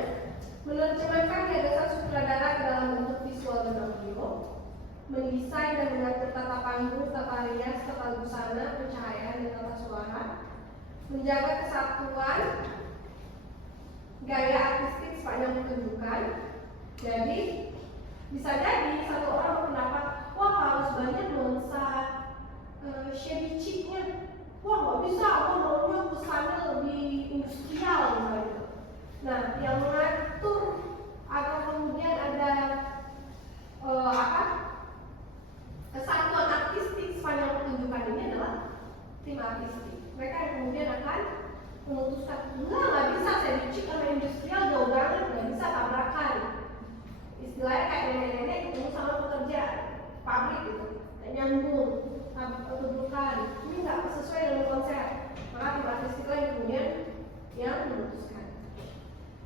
menerjemahkan gagasan sutradara ke dalam bentuk visual dan audio, mendesain dan mengatur tata panggung, tata rias, tata busana, pencahayaan dan tata suara, menjaga kesatuan gaya artistik sepanjang pertunjukan. Jadi bisa jadi satu orang berpendapat, wah harus banyak nuansa shabby chic-nya, wah nggak bisa, wah maunya busana lebih industrial misalnya. Nah yang mengatur agar kemudian ada kesatuan artistik sepanjang pertunjukan ini adalah tim artistik. Mereka yang kemudian akan memutuskan, nggak bisa saya dicik sama industrial jauh banget, nggak bisa tabrakan. Istilahnya kayak nenek-nenek ketemu sama pekerja pabrik gitu, nggak nyambung, pertunjukan ini nggak sesuai dengan konsep. Maka tim artistik yang kemudian yang memutuskan.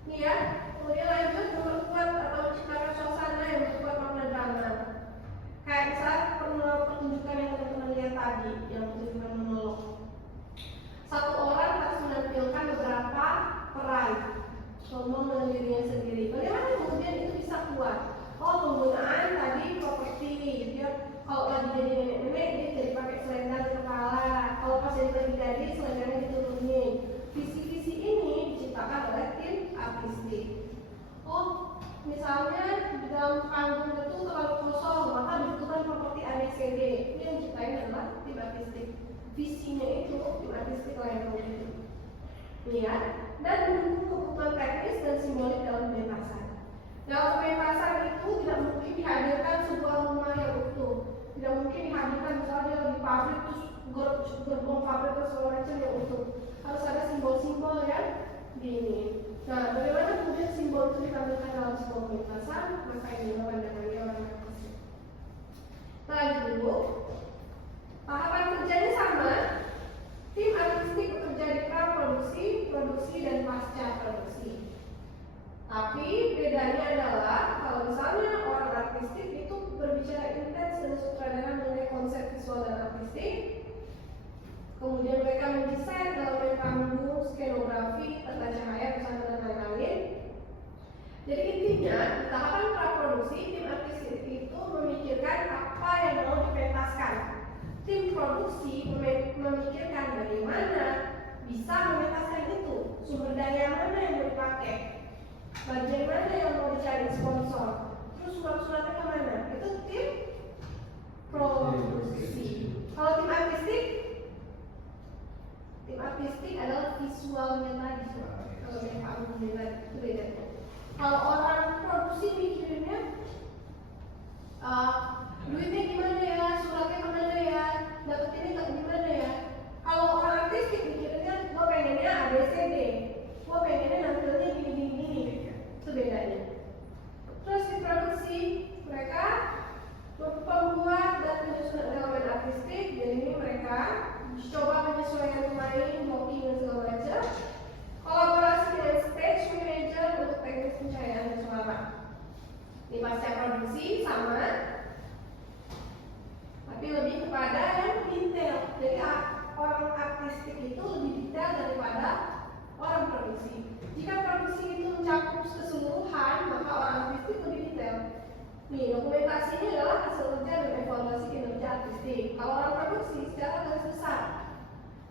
Ini ya, kemudian lanjut memperkuat atau menciptakan suasana yang memperkuat makna drama. Kayak misalnya pertunjukan yang teman-teman lihat tadi, yang pertunjukan monolog. Satu orang harus menampilkan beberapa peran, ngomong dengan dirinya sendiri. Bagaimana kemudian itu bisa kuat? Oh, penggunaan tadi properti, dia kalau lagi jadi nenek-nenek dia jadi pakai selendang di kepala. Kalau pas jadi lagi selendangnya diturunin. Visi-visi ini diciptakan oleh tim artistik. Oh, misalnya di dalam panggung itu terlalu kosong, maka dibutuhkan properti ABCD. Ini yang diciptain adalah tim artistik. Visinya itu tim artistik yang itu. Ya, dan mendukung kebutuhan teknis dan simbolik dalam pementasan. Dalam pementasan itu tidak mungkin dihadirkan sebuah rumah yang utuh. Tidak mungkin dihadirkan misalnya di pabrik terus gerbong pabrik atau segala macam yang utuh. Harus ada simbol-simbol yang ini. Nah, bagaimana kemudian simbol itu ditampilkan dalam sebuah pementasan? Maka ini pandangannya orang artistik. Kita lanjut dulu. Tahapan kerjanya sama. Tim artistik bekerja di pra-produksi, produksi, dan pasca produksi. Tapi bedanya adalah kalau misalnya orang artistik itu berbicara intens dengan sutradara mengenai konsep visual dan artistik. Kemudian mereka mendesain dalam panggung, skenografi, tata cahaya, busana dan lain-lain. Jadi intinya di tahapan praproduksi tim artistik itu memikirkan apa yang mau dipentaskan. Tim produksi memikirkan bagaimana bisa mementaskan itu, sumber daya mana yang mau dipakai, bagaimana yang mau dicari sponsor, terus surat-suratnya kemana. Itu tim produksi. Kalau tim artistik adalah visualnya tadi. Kalau yang panggung tadi itu bedanya. Kalau orang produksi mikirinnya duitnya gimana ya, suratnya kemana ya, dapetinnya gimana ya. Kalau orang artistik mikirinnya gue pengennya ABCD, gue pengennya nampilnya gini. Itu bedanya. Terus di produksi mereka membuat dan menyusun elemen artistik. Jadi ini mereka coba menyesuaikan pemain, blocking dan segala macam. Kolaborasi dengan stage manager untuk teknis pencahayaan dan suara. Di pasca produksi sama, tapi lebih kepada yang detail. Jadi orang artistik itu lebih detail daripada orang produksi. Jika produksi itu mencakup keseluruhan, maka orang artistik lebih detail. Nih, dokumentasinya adalah hasil kerja dan evaluasi kinerja artistik. Kalau orang produksi secara garis besar,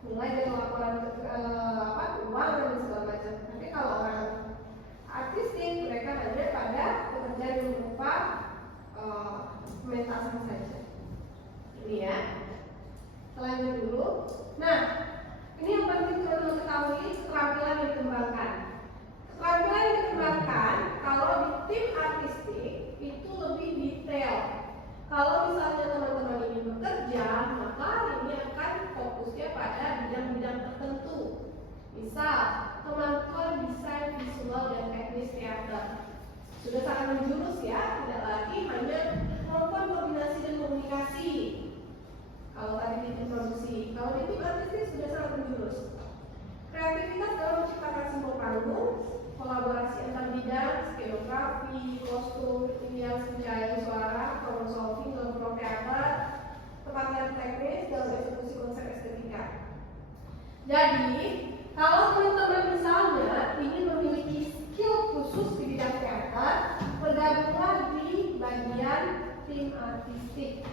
mulai dari laporan keuangan dan segala macam. Tapi kalau orang artistik, mereka hanya pada pekerjaan yang berupa pementasan saja. Ini ya. Lanjut dulu. Nah, ini yang penting perlu diketahui, keterampilan yang dikembangkan. Keterampilan yang dikembangkan kalau di tim artistik itu lebih detail. Kalau misalnya teman-teman ingin bekerja, maka ini akan fokusnya pada bidang-bidang tertentu. Misal, kemampuan desain visual dan teknis teater. Sudah sangat menjurus ya, tidak lagi hanya kemampuan koordinasi dan komunikasi. Kalau tadi di tim produksi, kalau di tim artistik sudah sangat menjurus. Kreativitas dalam menciptakan simbol panggung, kolaborasi antar bidang, skenografi, kostum, inias pencahayaan suara, problem solving dalam pro teater, kepatuhan teknis dalam eksekusi konsep estetika. Jadi, kalau teman-teman misalnya ingin memiliki skill khusus di bidang teater, bergabunglah di bagian tim artistik.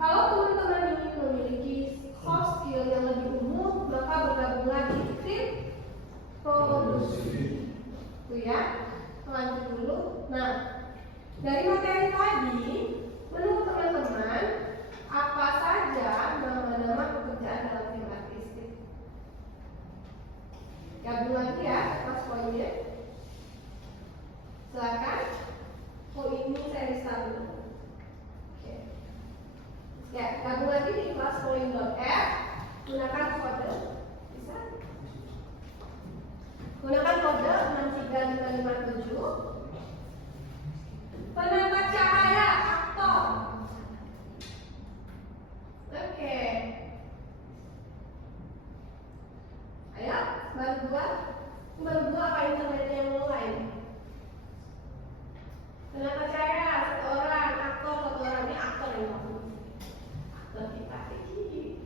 Kalau teman-teman ingin memiliki soft skill yang lebih umum, maka bergabunglah di tim produksi. Itu ya, lanjut dulu. Nah, dari materi tadi, menurut teman-teman, apa saja nama-nama pekerjaan dalam tim artistik? Gabung lagi ya, pas poinnya. Silakan. Oh, ini saya bisa dulu. Oke. Ya, gabung lagi di kelas point.f, gunakan kode. Bisa? Gunakan kode 63557. Penata cahaya aktor. Oke. Ayo, baru dua apa internetnya yang mulai? Penata cahaya satu orang, aktor satu orang. Ini aktor yang bagus. Aktor kita ini.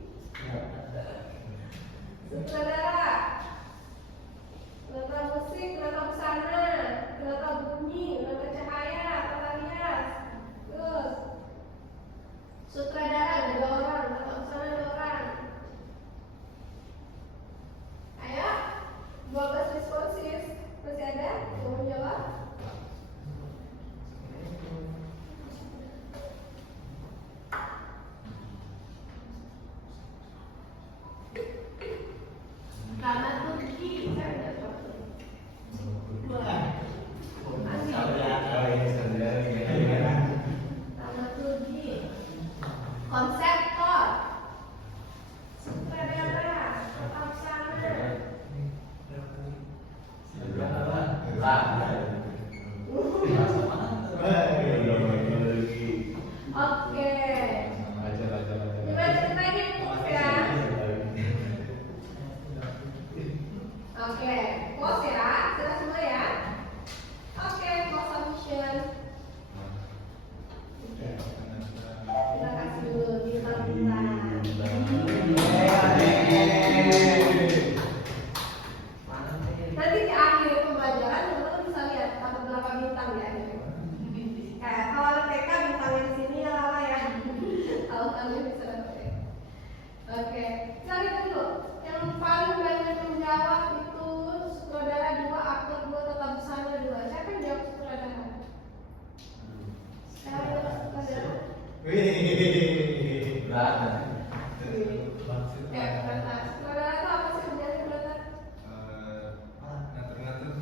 Sutradara, penata musik, penata busana, penata bunyi, penata cahaya, tata rias. Terus sutradara ada 2 orang, penata busana 2 orang. Ayo, 12 responsis. Masih ada yang mau jawab? Karena Turki, saya udah jawab. Dramaturgi, konseptor, sutradara, tata busana. Oke. Gimana ceritanya fokus ya? Oke, close ya, sudah semua ya. Oke, close submission. Kita kasih dulu bintang-bintang. Nanti di akhir pembelajaran teman-teman bisa lihat dapat berapa bintang ya. Kalau TK bintangnya di sini ya lama ya. Kalau kalian bisa dapat ya. Oke, kita lihat dulu. Yang paling banyak menjawab itu sutradara 2, aktor 2, tata busana 2. Siapa yang jawab sutradara? Siapa yang jawab sutradara? Ya, kata sutradara itu apa sih kerjanya berarti? Ngatur-ngatur.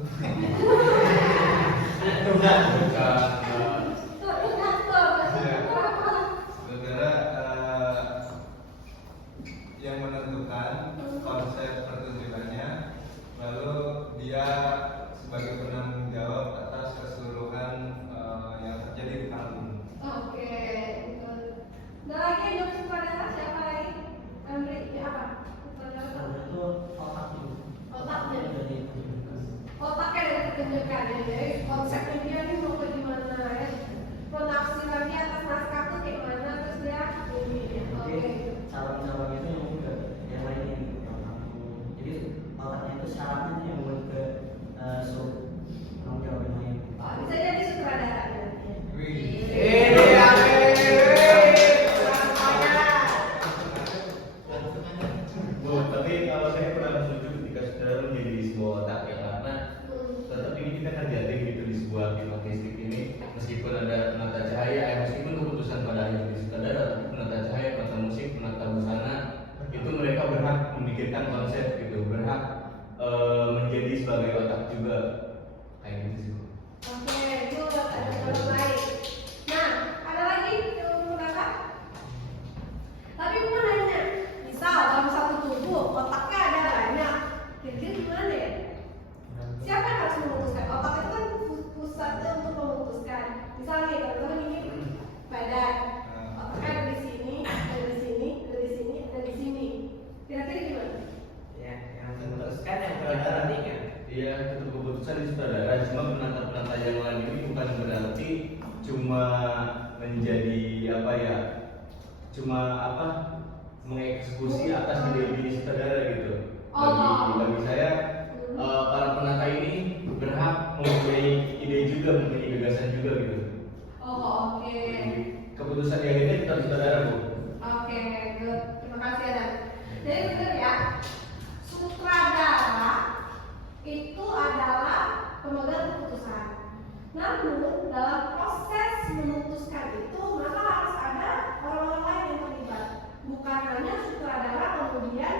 Saudara yang menentukan konsep pertunjukannya, lalu dia sebagai penanggung jawab atas keseluruhan yang terjadi di panggung. Oke, betul. Nah, lagi yang jawab sutradara siapa lagi? Andri, ya apa? Sutradara apa? Otaknya. Otaknya dari pertunjukan ya, jadi konsepnya dia nih mau ke gimana ya, penafsirannya atas naskah tuh kayak mana, terus dia ini ya. Oke. Calon-calon itu yang ke yang lainnya gitu, yang aku. Jadi otaknya itu syaratnya tuh yang buat ke suruh tanggung jawab yang lain. Oh, bisa jadi sutradara ya. Bu, tapi kalau saya kurang setuju ketika saudara menjadi sebuah otak ya, karena tetap ini kita kan jadi gitu di sebuah apa mengeksekusi atas ide-ide sutradara gitu. Oh. Bagi saya para penata ini berhak mempunyai ide juga, mempunyai gagasan juga gitu. Oh, oke. Keputusan yang ini kita sutradara, Bu. Oke, good. Terima kasih Adam. Jadi benar ya, sutradara itu adalah pemegang keputusan. Namun dalam proses memutuskan itu maka harus ada orang-orang lain yang terlibat. Bukan hanya sutradara kemudian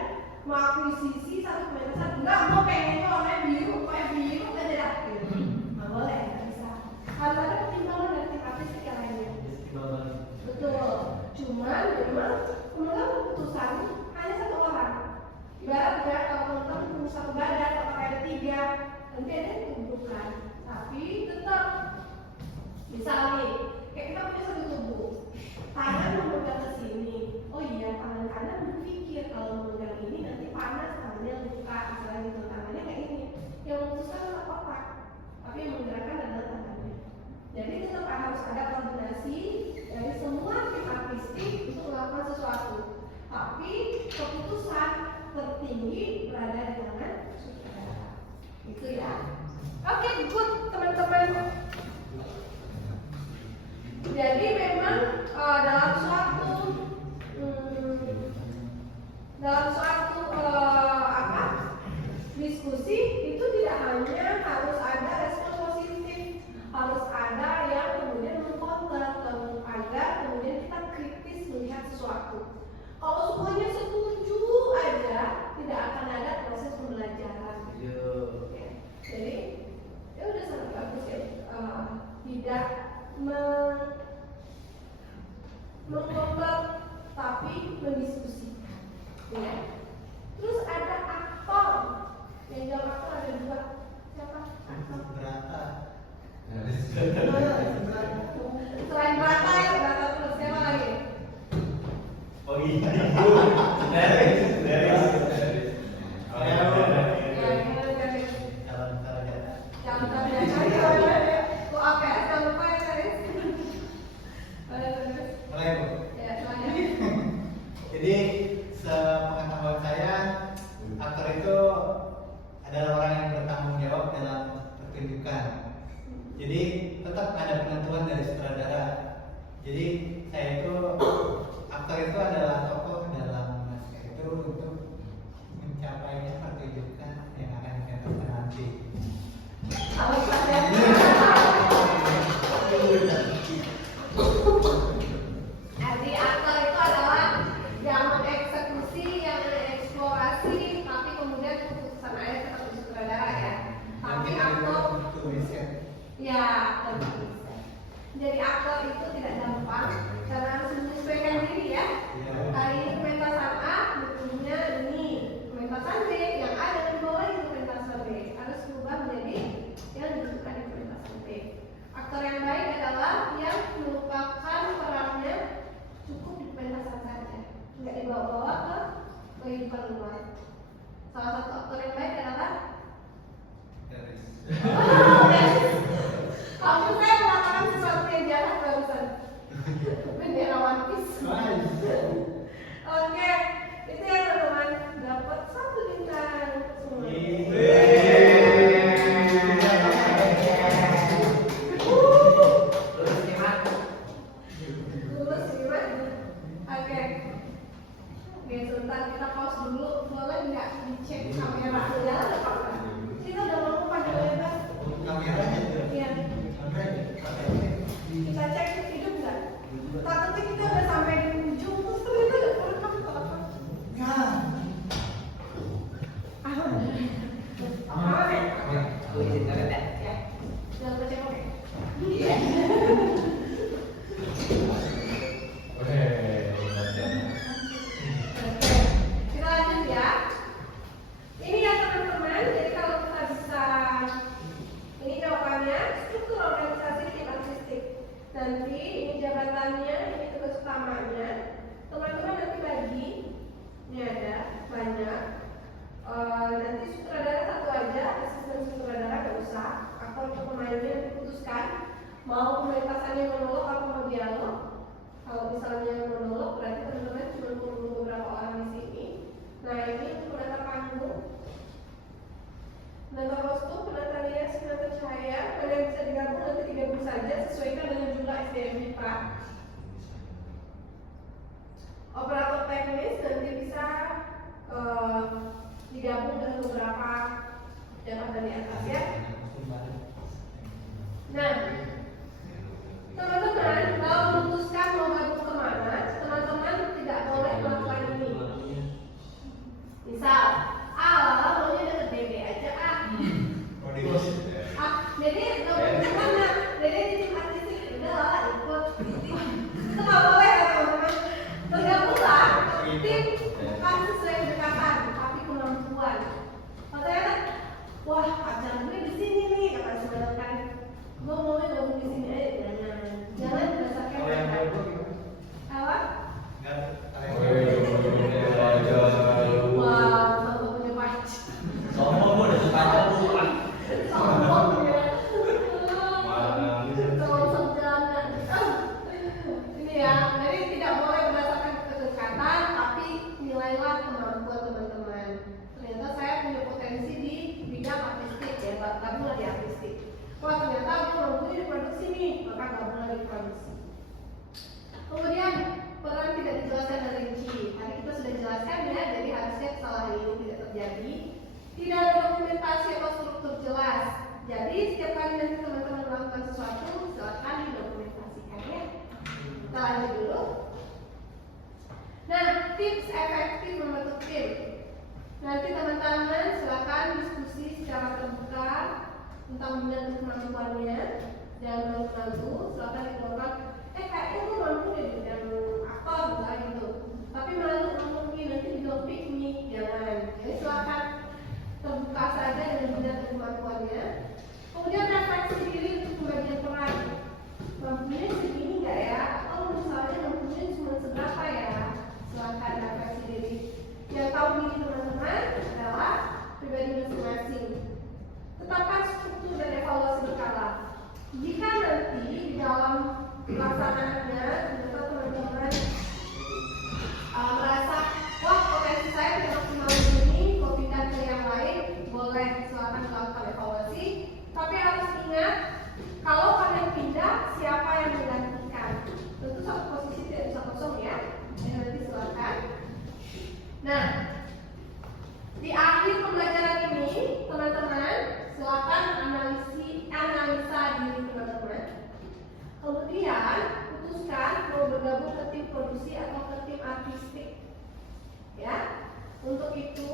mengakuisisi satu pementasan. Enggak, gue pengen warna biru aja dah. Nggak boleh, nggak bisa. Harus ada pertimbangan dari tim artistik yang lainnya. Betul. Cuman memang pemegang keputusan hanya satu orang. Ibaratnya kalau teman-teman punya satu badan, apakah ada 3, nanti ada yang kebutuhan. Tapi tetap misalnya kayak kita punya satu tubuh, tangan memegang ke sini. Oh iya, tangan kanan berpikir kalau memegang ini nanti panas, tangannya luka, misalnya gitu. Tangannya kayak ini. Yang memutuskan adalah otak, tapi yang menggerakkan adalah tangannya. Jadi tetap harus ada koordinasi dari semua tim artistik untuk melakukan sesuatu. Tapi keputusan tertinggi berada di tangan sutradara. Itu ya. Oke, good teman-teman. Jadi memang dalam suatu diskusi itu tidak hanya harus ada respon positif, harus ada yang kemudian mengcounter agar kemudian kita kritis melihat sesuatu. Kalau semuanya setuju aja, tidak akan ada proses pembelajaran. Ya. Jadi ya udah sangat bagus ya, tidak mengcounter tapi mendiskusikan. Ya. Terus ada aktor, yang jawab aktor ada 2. Siapa? Aktor. Berata. Selain Brata ya, Brata terus siapa lagi? Oh iya, dari. Jangan sarjana. Kok APS jangan lupa ya Saris. Mulai, Bu. Ya, semuanya. Jadi sepengetahuan saya, aktor itu adalah orang yang bertanggung jawab dalam pertunjukan. Jadi tetap ada penentuan dari sutradara. Jadi saya itu aktor itu adalah tokoh dalam naskah itu untuk mencapainya pertunjukan yang akan dipentaskan nanti. Awas ya. Jadi aktor itu adalah yang mengeksekusi, yang mengeksplorasi, tapi kemudian keputusan akhir tetap di sutradara ya. Tapi aktor, ya aktor bisa. Jadi aktor itu tidak gampang karena harus menyesuaikan diri ya. Kali ini pementasan A, bukunya ini. Pementasan B, yang A dan dibawa itu pementasan B. Harus berubah menjadi yang dibutuhkan di pementasan B. Aktor yang baik adalah yang melupakan perannya cukup di pementasan saja, nggak dibawa-bawa ke kehidupan luar. Salah satu aktor yang baik adalah kamu saya melakukan sesuatu yang jahat barusan. Bendera One Piece. Oke, itu ya teman-teman, dapat 1 bintang semua. Lulus gimana? Oke. Oke, sebentar kita pause dulu. Boleh nggak dicek kamera? Ya, kita udah mau panjang lebar. Kameranya Iya. Kita cek hidup nggak? Takutnya kita udah sampai di ujung terus ternyata udah kerekam telepon. Ya. Apa ya? Aku izin banget ya. Ya, jangan lupa cek oke. Kita lanjut ya. Ini ya teman-teman. Jadi kalau kita bisa, ini jawabannya struktur organisasi tim artistik. Nanti ini jabatannya, ini Operator teknis nanti bisa digabung dengan beberapa yang ada di atas ya. Nah, teman-teman kalau memutuskan mau gabung kemana, teman-teman tidak boleh melakukan ini. Misal, maunya deket Dede aja jadi nggak boleh kemana, Dede di tim artistik udah lah ikut. Itu nggak boleh ya teman-teman. Bergabunglah tim bukan sesuai kedekatan, tapi kemampuan. Katanya, wah pacar gue di sini nih, kata saudara kan, gue maunya gabung di sini aja, jangan berdasarkan kedekatan. Apa? Wah, kalau punya pacar. Sombong udah sepanjang bulan. Sombong ya. Mana Sombong jangan. Ini ya, jadi tidak boleh berdasarkan kedekatan, tapi nilailah kemampuan teman-teman. Ternyata saya punya potensi di bidang artistik ya, gabunglah di artistik. Wah ternyata aku mampunya di produksi nih, maka gabunglah di produksi. Kemudian peran tidak dijelaskan dengan rinci. Tadi kita sudah jelaskan ya, jadi harusnya kesalahan ini tidak terjadi. Tidak ada dokumentasi atau struktur jelas. Jadi setiap kali nanti teman-teman melakukan sesuatu, silakan didokumentasikan ya. Kita lanjut dulu. Nah, tips efektif membentuk tim. Nanti teman-teman silakan diskusi secara terbuka tentang bidang kemampuannya dan malu-malu. Silakan dikeluarkan. Kayaknya gue mampu di bidang apa misalnya gitu. Tapi malu ngomongin nanti dibilang piknik, jangan. Jadi silakan terbuka saja dengan bidang kemampuannya. Kemudian refleksi diri untuk pembagian peran. Mampunya segini nggak ya? Atau misalnya mampunya cuma seberapa ya? Silakan refleksi diri. Yang tahu diri teman-teman adalah pribadi masing-masing. Tetapkan struktur dan evaluasi berkala. Jika nanti di dalam pelaksanaannya ternyata teman-teman merasa wah potensi saya tidak maksimal di sini, mau pindah ke yang lain, boleh silakan melakukan evaluasi. Tapi harus ingat kalau kalian pindah siapa yang menggantikan. Tentu satu posisi tidak bisa kosong ya. Nanti silakan. Nah, di akhir pembelajaran ini teman-teman silakan analisa diri teman-teman. Kemudian putuskan mau bergabung ke tim produksi atau ke tim artistik. Ya, untuk itu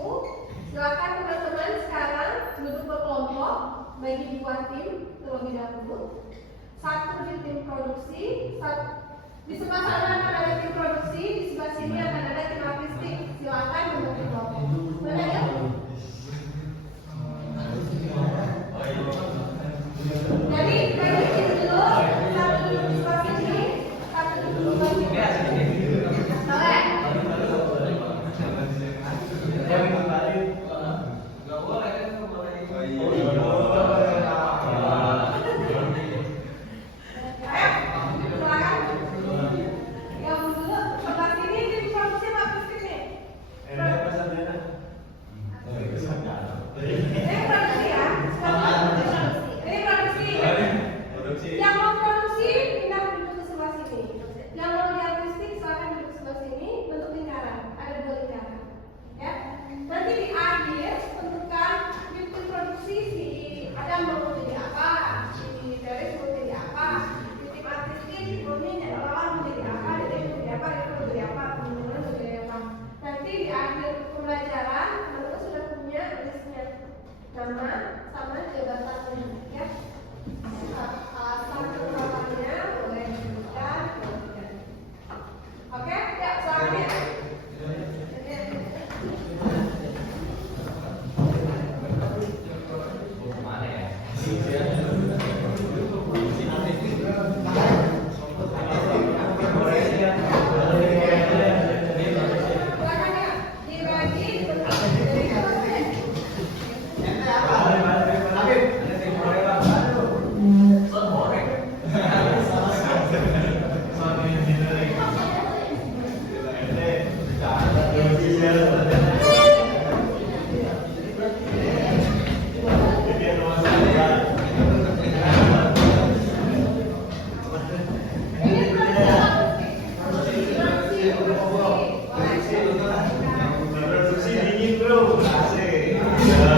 silakan teman-teman sekarang duduk berkelompok, bagi 2 tim terlebih dahulu. Satu di tim produksi, di sebelah sana akan ada tim produksi, di sebelah sini akan ada tim artistik. Silakan membentuk kelompok. Mana ya? Jadi bagi tim dulu, satu duduk di sebelah sini, satu duduk di sebelah sini. Boleh? Yang mau produksi pindah duduk ke sebelah sini. Yang mau di artistik silakan duduk ke sebelah sini. Bentuk lingkaran, ada 2 lingkaran. Ya. Nanti di akhir tentukan di tim produksi si Adam mau jadi apa, si Teres mau jadi apa, di tim artistik Romi relawan mau jadi apa, Dede mau jadi apa, Dede mau jadi apa, teman-teman mau jadi apa. Nanti di akhir pembelajaran teman-teman sudah punya listnya nama sama jabatannya ya. Alasan penolakannya boleh disebutkan. Oke, ya selanjutnya. Mana ya? Silakan ya, dibagi ini produksi. Produksi dingin bro. Asik. Ya.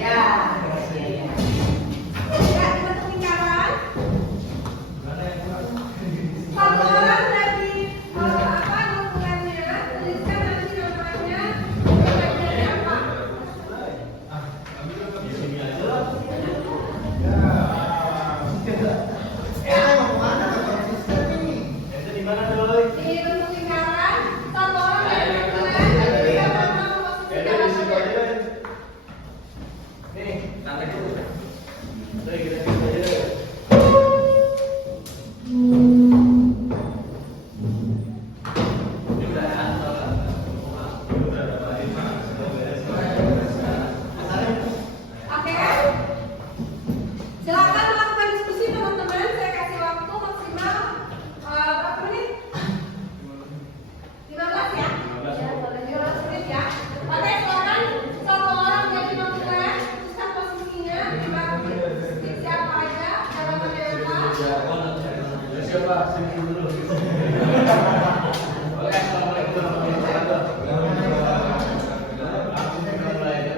Ya. Ya, dibentuk lingkaran. Satu orang dari dokumennya, tuliskan nanti namanya, bagiannya apa? Di sini aja lah. Mau kemana? Konsisten nih. Ente di mana doi? Dibentuk lingkaran, satu orang dari dokumen, dan dia nama posisi Ente di situ aja jawabannya. deh. Nih, nanti dulu. Doi, kita aja deh. Ini udah ada. Ini udah ada bahan, Pak. Sudah beres. Oke kan? Silakan melakukan diskusi teman-teman. Saya kasih waktu maksimal berapa menit? 15 ya? 15 menit ya. Oke, silakan satu orang jadi dokumen, tuliskan posisinya, dibagi siapa aja, jawabannya apa? Siapa? Sini dulu. Oke, assalamualaikum warahmatullahi wabarakatuh. Langsung kita mulai ya.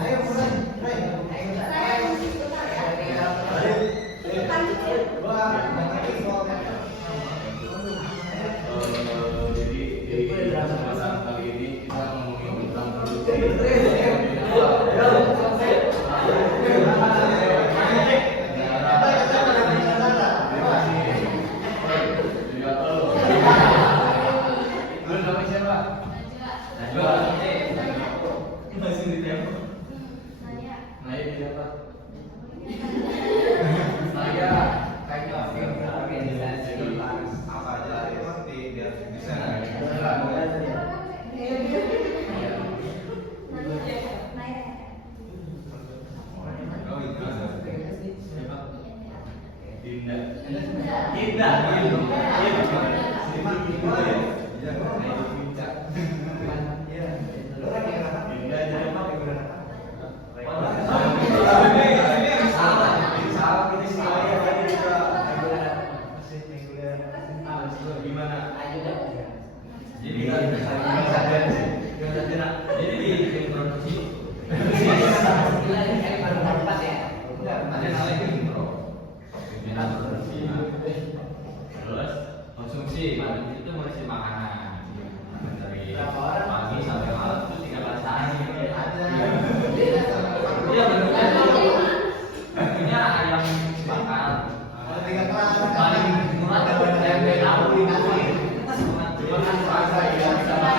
Ayo mulai. Saya kunci sebentar ya. Jadi di kesempatan kali ini kita ngomongin tentang produksi. Lu namanya siapa? Najwa. Masih di tempo. Naya siapa? Naya. Kayaknya organisasi apa aja itu pasti biar bisa. Oh itu ada. Dinda. Iya. Gimana? Jadi jadi di tim produksi ada namanya tim pro. Pimpinan produksi. Terus konsumsi itu mengisi makanan dari pagi sampai malam itu 13 hari. Iya benar. Punya ayam bakar. Paling murah dapat tempe tahu dikasih. Cuma kan rasa ya sama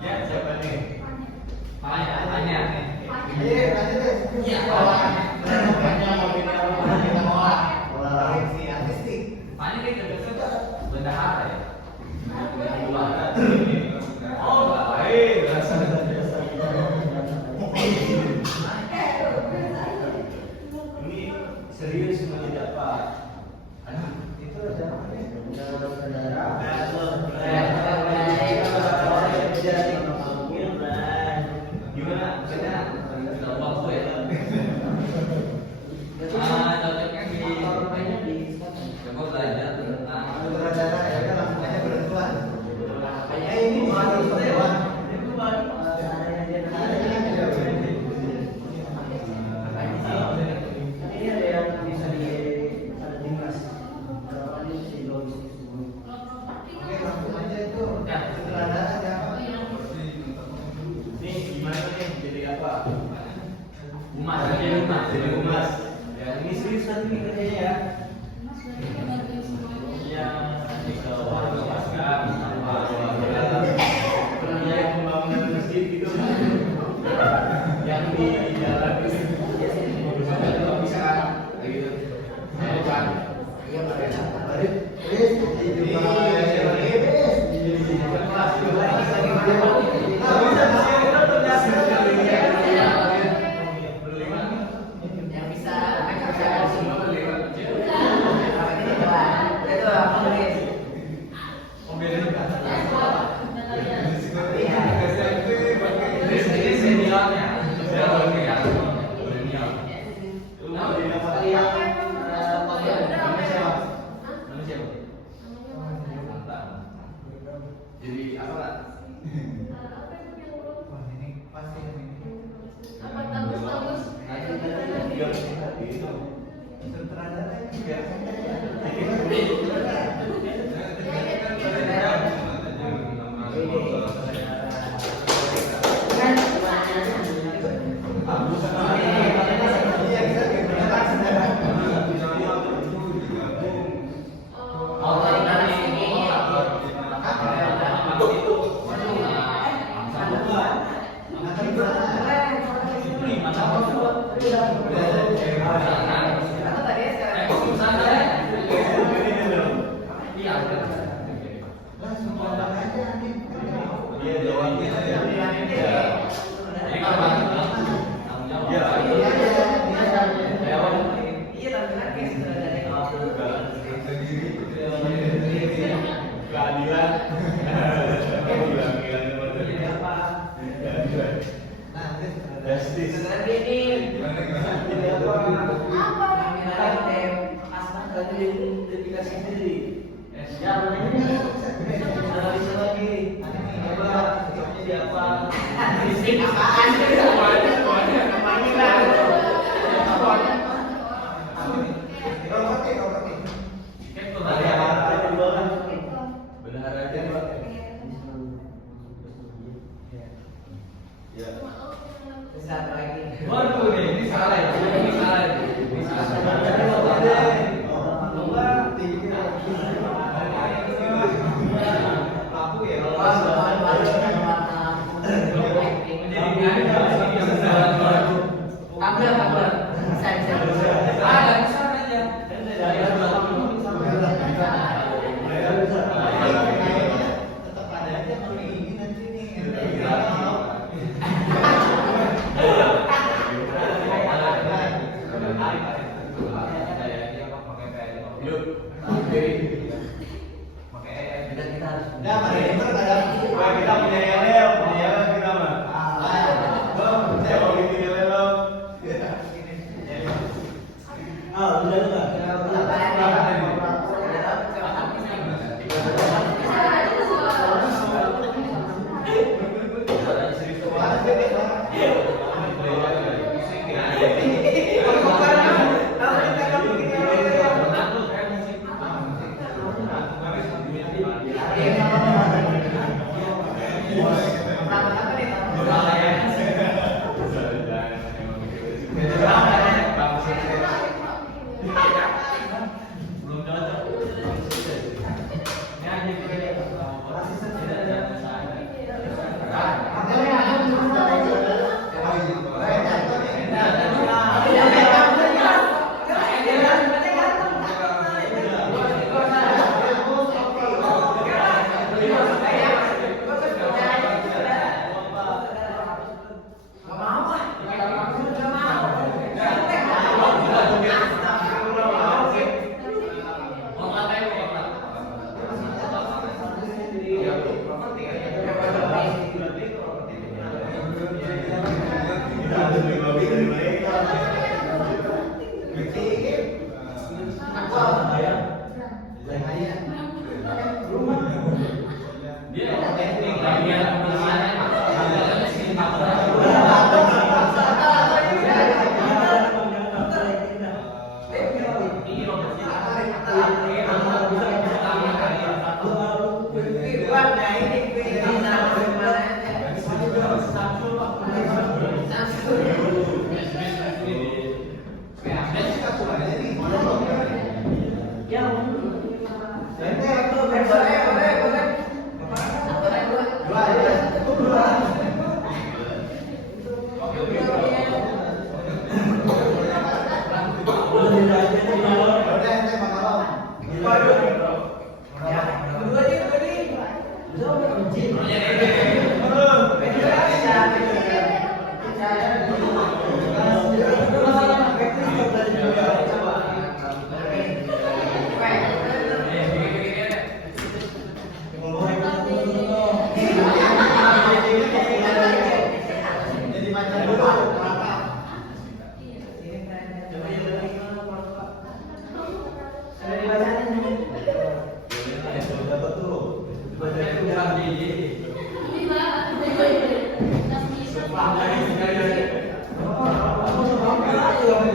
Ya, siapa nih? Tanya. Tanya nih ke bendahara ya. Oh, baik. Ini serius mau tidak Pak? Itu ada gimana? Kita sudah waktu ya. Cocoknya di coba belajar tentang Nih gimana nih jadi apa? Humas, jadi humas. Ya ini serius nanti kerjanya ya. Yang nanti ke warga sama pembangunan masjid gitu kan? Yang di jalan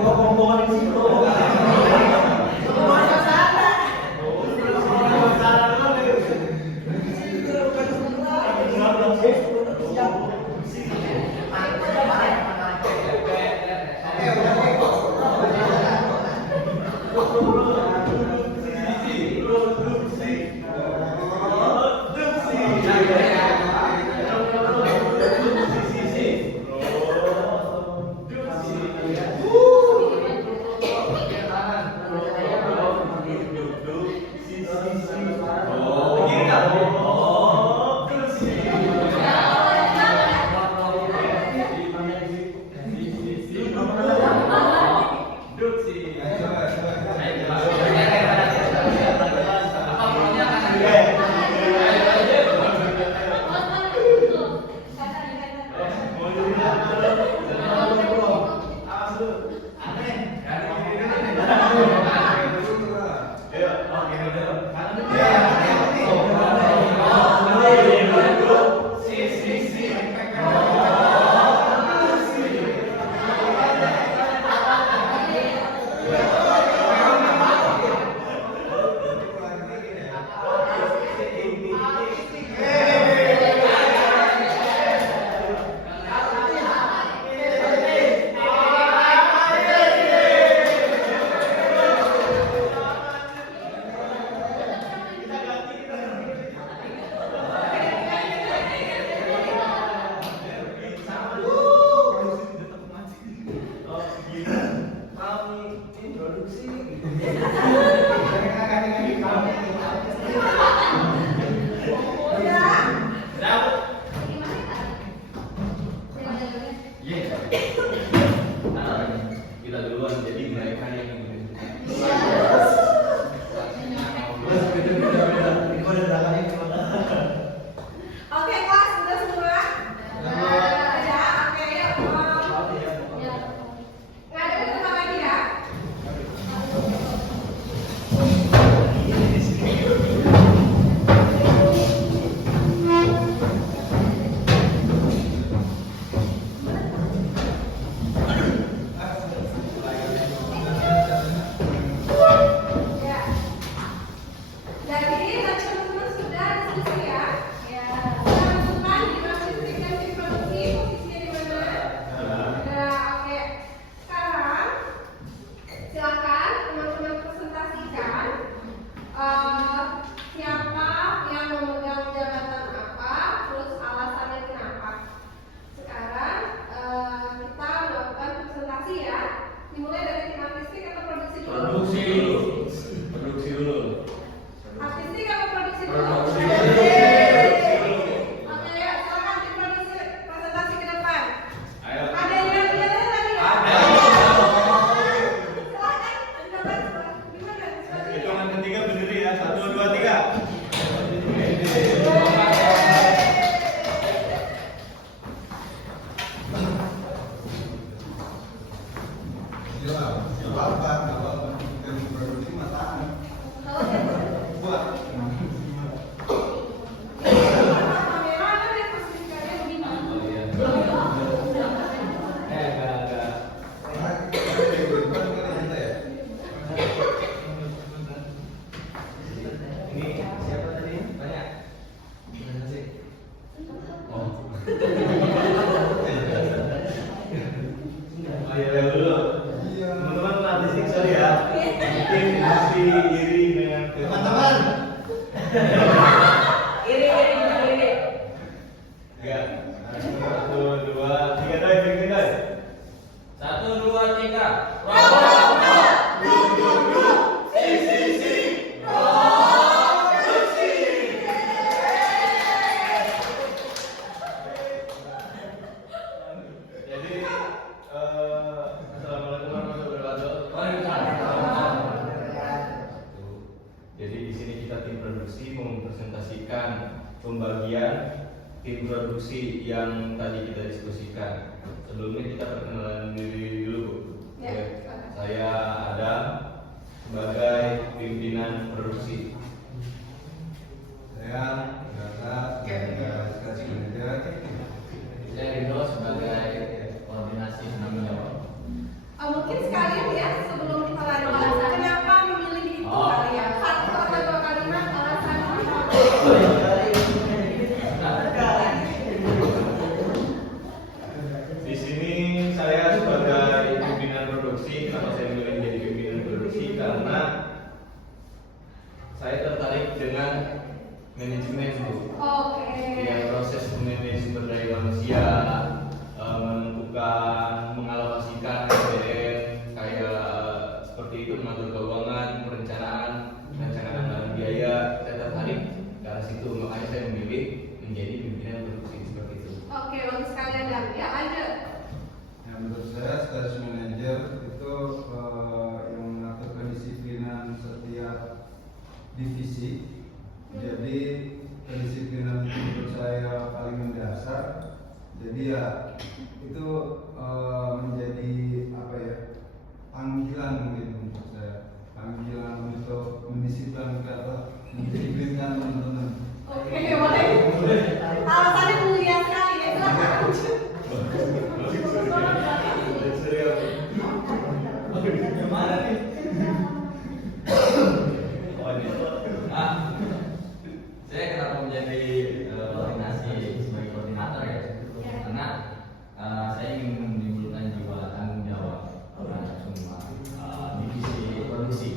Ngomong produksi. Udah. Gimana ya? Jalan-jalannya. Iya. Nah, kita duluan jadi mereka yang Oke, kelas udah semua? Ya, oke, yuk. Ngadepin bentar lagi ya. Ya. Jadi tadi teman-teman sudah diskusi ya. Ya. Menentukan diagnostik dan tim produksi posisinya di mana? Nah, oke. Sekarang silakan teman-teman presentasikan siapa yang memegang jabatan apa, terus alasannya kenapa. Sekarang kita melakukan presentasi ya. Dimulai dari tim artistik atau produksi dulu? produksi dulu. Produksi dulu. Artistik atau produksi dulu? Produksi. Oke, ya, silakan tim produksi presentasi ke depan. Ayo. Ada yang lihat tadi ya? Ada. Silakan, silakan. Gimana? Hitungan ketiga berdiri ya. 1, 2, 3. Tim produksi mataan. Buat. Kamera ada yang posisikannya begini. Oh iya. Agak. Ini siapa tadi? Banyak. Gimana sih? Oh. Oh iya dulu. Teman-teman artistik sorry ya. Mungkin masih iri dengan Teman-teman, Ini. Ya. 1, 2, 3 doi, bikin doi. 1, 2, 3. Jadi, assalamualaikum warahmatullahi wabarakatuh. Waalaikumsalam. Jadi di sini kita tim produksi mempresentasikan pembagian tim produksi yang tadi kita diskusikan. Sebelumnya kita perkenalan diri dulu. Ya. Oke. Saya Adam sebagai pimpinan produksi. Saya Gaza sebagai sales manager. Saya Rido sebagai koordinasi penanggung jawab. Mungkin sekalian ya sebelum kita lanjut, kenapa memilih itu kali ya? Satu atau dua kalimat alasannya. Di sini saya sebagai pimpinan produksi, kenapa saya memilih menjadi pimpinan produksi karena saya tertarik dengan manajemen Bu. Oke. Ya, proses manajemen sumber daya manusia, menentukan, mengalokasikan SDM kayak seperti itu, mengatur keuangan, perencanaan, rancangan anggaran biaya. Saya tertarik ke arah situ, makanya saya memilih menjadi pimpinan produksi seperti itu. Oke, bagus sekali Adam. Ya, lanjut. Yang menurut saya sales manager itu yang mengatur kedisiplinan setiap divisi. Jadi kedisiplinan itu menurut saya paling mendasar. Jadi ya itu menjadi apa ya, panggilan mungkin untuk saya, panggilan untuk mendisiplinkan teman-teman. Oke, boleh. Alasannya mulia sekali ya. Silakan lanjut. Gimana nih? Saya kenapa menjadi koordinasi sebagai koordinator ya? Karena saya ingin menimbulkan jiwa tanggung jawab terhadap semua divisi produksi.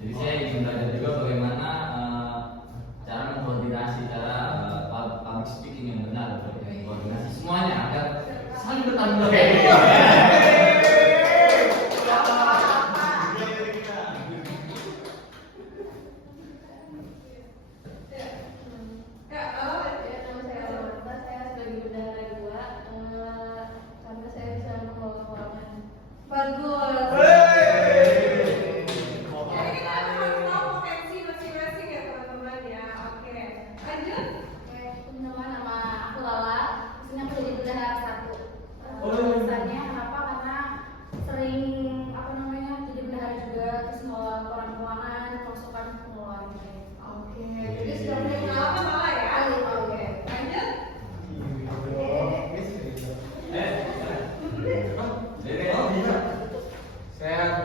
Jadi saya ingin belajar juga bagaimana cara mengkoordinasi, cara public speaking yang benar, koordinasi semuanya agar saling bertanggung jawab.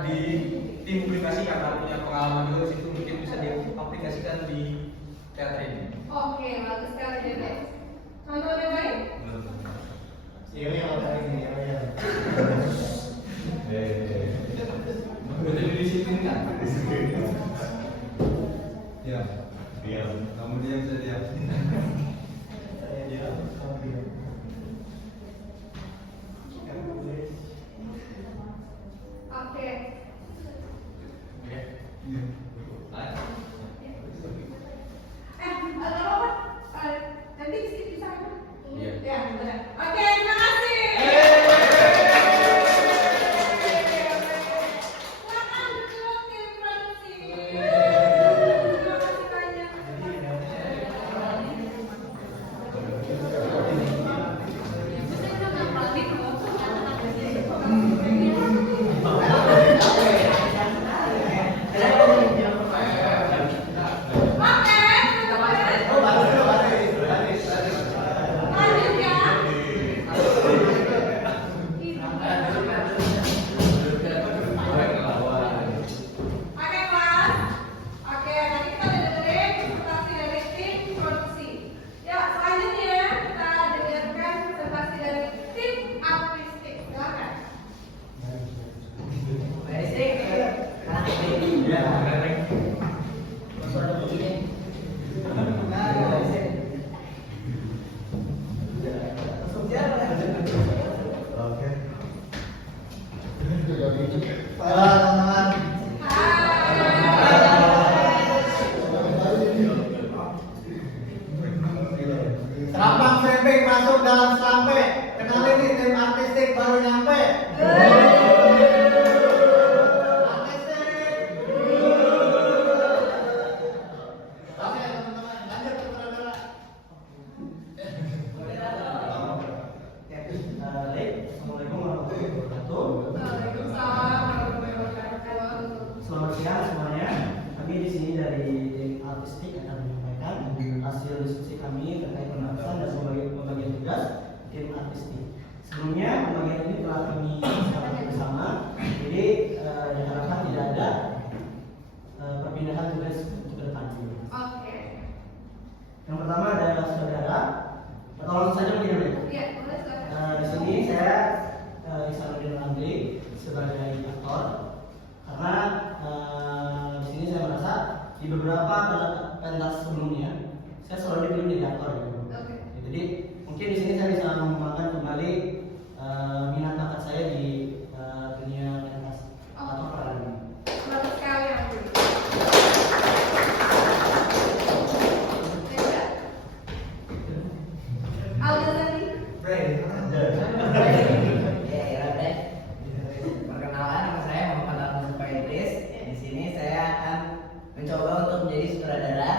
di tim publikasi karena punya pengalaman juga di situ, mungkin bisa diaplikasikan di teater ini. Oke, bagus sekali Dede. Contoh yang baik? Iya yang tadi ini ya. Betul didisiplinkan. Ya. Diam. Kamu diam saya diam. Oke. Ada apa? Nanti bisa kan? Iya. Ya, boleh. Oke, terima kasih. Silakan duduk tim produksi. Terima kasih banyak. Oke, lanjut ya. Oke kelas. Oke, nanti kita udah dengerin presentasi dari tim produksi. Ya, selanjutnya kita dengarkan presentasi dari tim artistik. Silakan. Halo teman-teman. Serampang frame masuk dalam sampai. Kenalin nih tim artistik baru nyampe. Artistik. Oke teman-teman, lanjut ke saudara. Assalamualaikum warahmatullahi wabarakatuh. Waalaikumsalam warahmatullahi wabarakatuh. Selamat siang semuanya. Kami di sini dari tim artistik akan menyampaikan hasil diskusi kami terkait pembahasan dan pembagian tugas tim artistik. Sebelumnya pembagian ini telah kami sepakati bersama. Jadi diharapkan tidak ada perpindahan tugas untuk ke depan. Oke. Yang pertama adalah saudara. Tolong saja begini dulu. Iya, boleh silakan. Di sini saya Isanuddin Andri sebagai aktor karena di sini saya merasa di beberapa pentas sebelumnya saya selalu dipilih jadi aktor ya. Oke. Jadi mungkin di sini saya bisa mengembangkan kembali minat bakat saya di dunia pentas atau peran ini. Bagus sekali Andri. Alda tadi. Perkenalan, nama saya Muhammad Al-Mustafa Idris. Di sini saya akan mencoba untuk menjadi sutradara.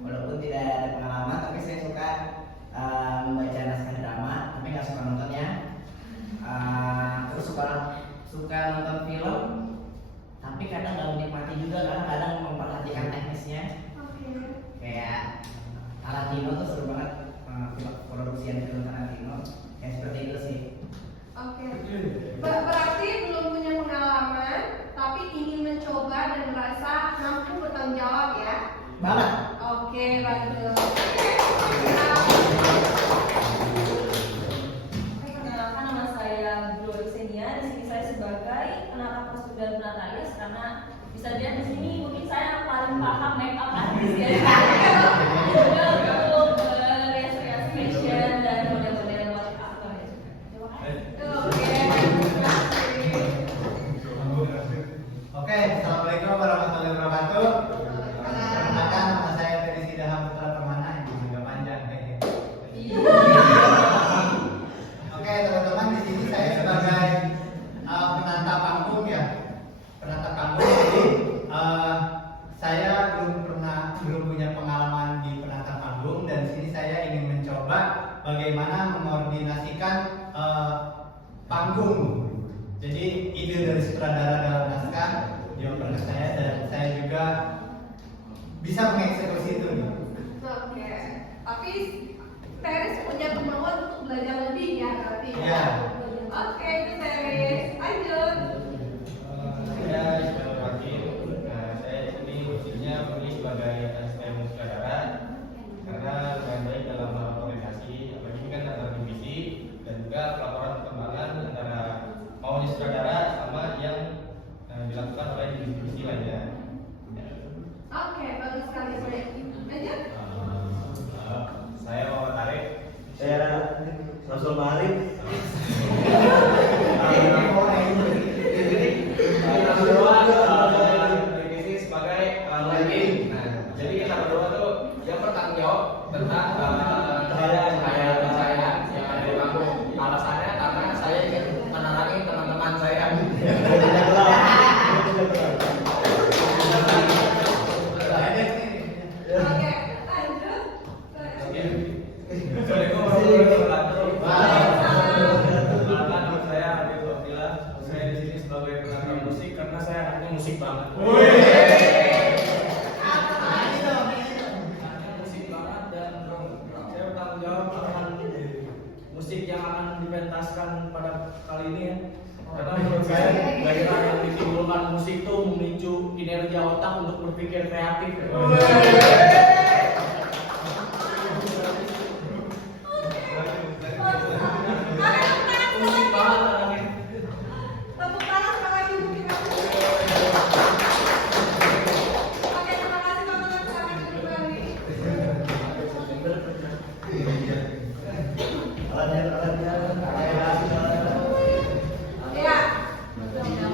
Walaupun tidak ada pengalaman, tapi saya suka membaca naskah drama, tapi nggak suka nontonnya. Terus suka nonton film, tapi kadang nggak menikmati juga karena kadang memperhatikan teknisnya. Oke. Kayak Tarantino tuh seru banget, film produksian film Tarantino. Kayak seperti itu sih. Oke. Berarti belum punya pengalaman, tapi ingin mencoba dan merasa mampu bertanggung jawab ya. Banget. Oke, bagus. Perkenalkan, nama saya Glory Senia. Di sini saya sebagai penata kostum dan penatalis karena bisa dilihat di sini mungkin saya yang paling paham make up artis ya. Juga untuk rias-rias fashion dan model-model buat aktor ya. Terima kasih. Oke, terima kasih. Oke, assalamualaikum warahmatullahi wabarakatuh. Perkenalkan nama saya Ferry Sidaham Putra Permana, ini juga panjang kayaknya. Oke teman-teman, di sini saya sebagai penata panggung ya, penata panggung. Jadi saya belum punya pengalaman di penata panggung dan di sini saya ingin mencoba bagaimana mengkoordinasikan panggung. Jadi ide dari sutradara dalam naskah dioper ke saya dan saya juga aja. Oke, bagus sekali saya. Lanjut. Saya mau tarik. Saya Rasul Ma'arif. Kita berdua ini sebagai leading. Nah, jadi kita berdua tuh yang bertanggung jawab tentang pencahayaan yang ada di panggung. Alasannya karena saya ingin menerangi teman-teman saya. Oke, lanjut. Assalamualaikum warahmatullahi wabarakatuh. Perkenalkan, nama saya Habib Abdillah. Saya di sini sebagai pengajar musik karena saya anaknya musik banget. Anaknya musik banget dan saya bertanggung jawab akan musik yang akan dipentaskan pada kali ini ya. Karena menurut saya gairah yang ditimbulkan musik itu memicu kinerja otak untuk berpikir kreatif. Musik banget anaknya. Tepuk tangan sekali lagi untuk kita. Oke, terima kasih teman-teman. Silakan duduk kembali. Ya, teman-teman.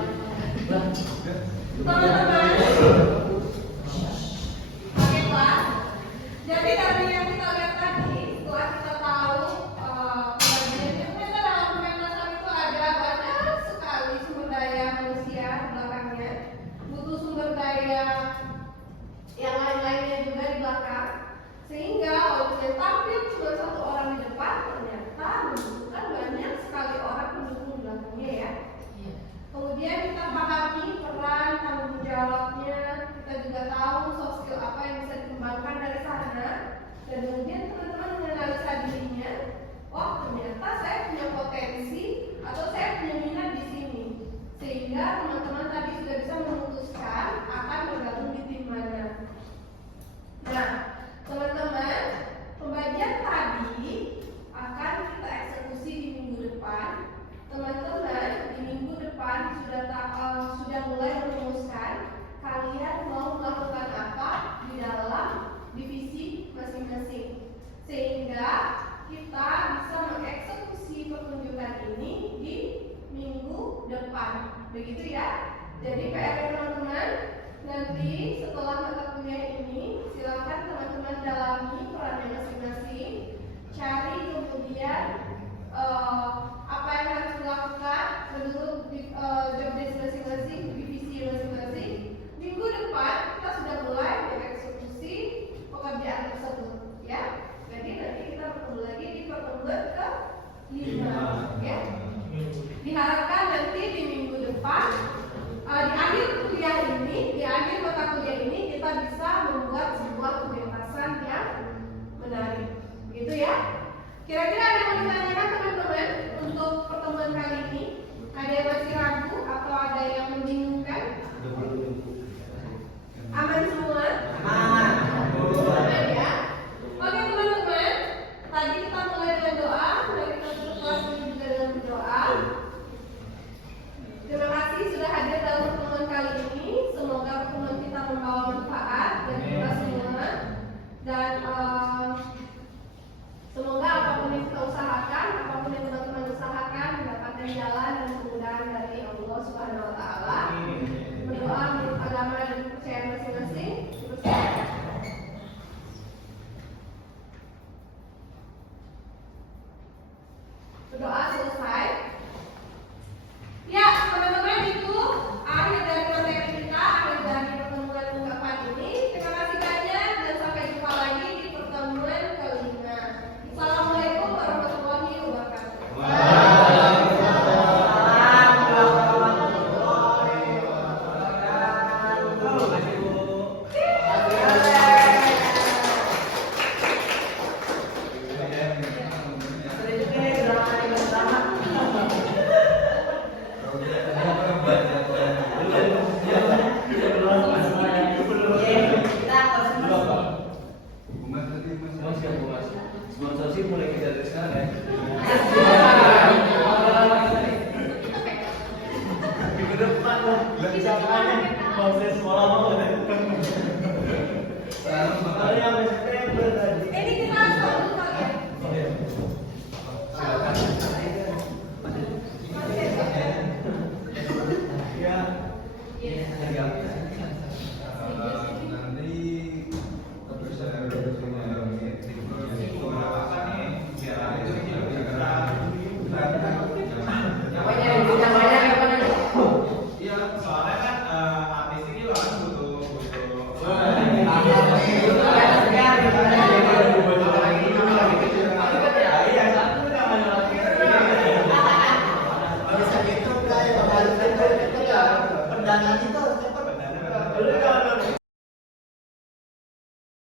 Oke, kelas. Jadi dari yang kita lihat tadi, setelah kita tahu pembagiannya, ternyata dalam pementasan itu ada banyak sekali sumber daya manusia di belakangnya, butuh sumber daya yang lain-lainnya juga di belakang, sehingga kalau misalnya tampil cuma satu orang di depan, ternyata membutuhkan banyak sekali orang pendukung di belakangnya ya. Kemudian kita pahami peran tanggung jawabnya, kita juga tahu soft skill apa yang bisa dikembangkan dari sana, dan kemudian teman-teman menganalisa dirinya, oh ternyata saya punya potensi atau saya punya minat di sini, sehingga teman-teman tadi sudah bisa memutuskan akan bergabung di tim mana. Nah, teman-teman, pembagian tadi akan kita eksekusi di minggu depan. Teman-teman di minggu depan sudah mulai merumuskan kalian mau melakukan apa di dalam divisi masing-masing, sehingga kita bisa mengeksekusi pertunjukan ini di minggu depan, begitu ya. Jadi PR teman-teman nanti setelah mata kuliah ini silakan teman-teman dalami perannya masing-masing, cari kemudian apa yang harus dilakukan menurut job desk masing-masing, divisi masing-masing. Minggu depan kita sudah mulai mengeksekusi pekerjaan tersebut, ya. Jadi nanti kita bertemu lagi di pertemuan ke-5, ya. Diharapkan nanti di minggu depan, di akhir kuliah ini, di akhir mata kuliah ini kita bisa membuat sebuah pementasan yang menarik, gitu ya. Kira-kira ada yang mau ditanyakan teman-teman untuk pertemuan kali ini? Ada yang masih ragu atau ada yang membingungkan? Aman semua? Aman ya? Oke teman-teman, tadi kita mulai dengan doa, mari kita tutup kelas ini juga dengan berdoa. Terima kasih sudah hadir dalam pertemuan kali ini. Semoga pertemuan kita membawa manfaat bagi kita semua. Dan semoga apapun yang kita usahakan, apapun yang teman-teman usahakan mendapatkan jalan dan kemudahan dari Allah Subhanahu wa taala. Berdoa menurut agama dan kepercayaan masing-masing. Berdoa selesai. Ya, teman-teman, itu akhir dari materi kita, akhir dari pertemuan ungkapan ini. Terima kasih banyak dan sampai jumpa lagi di pertemuan ke-5. Assalamualaikum warahmatullahi wabarakatuh. Sponsor sih mulai kita dari sana ya. Kita pegang. Proses sekolah banget. Sekarang Kalau yang SMP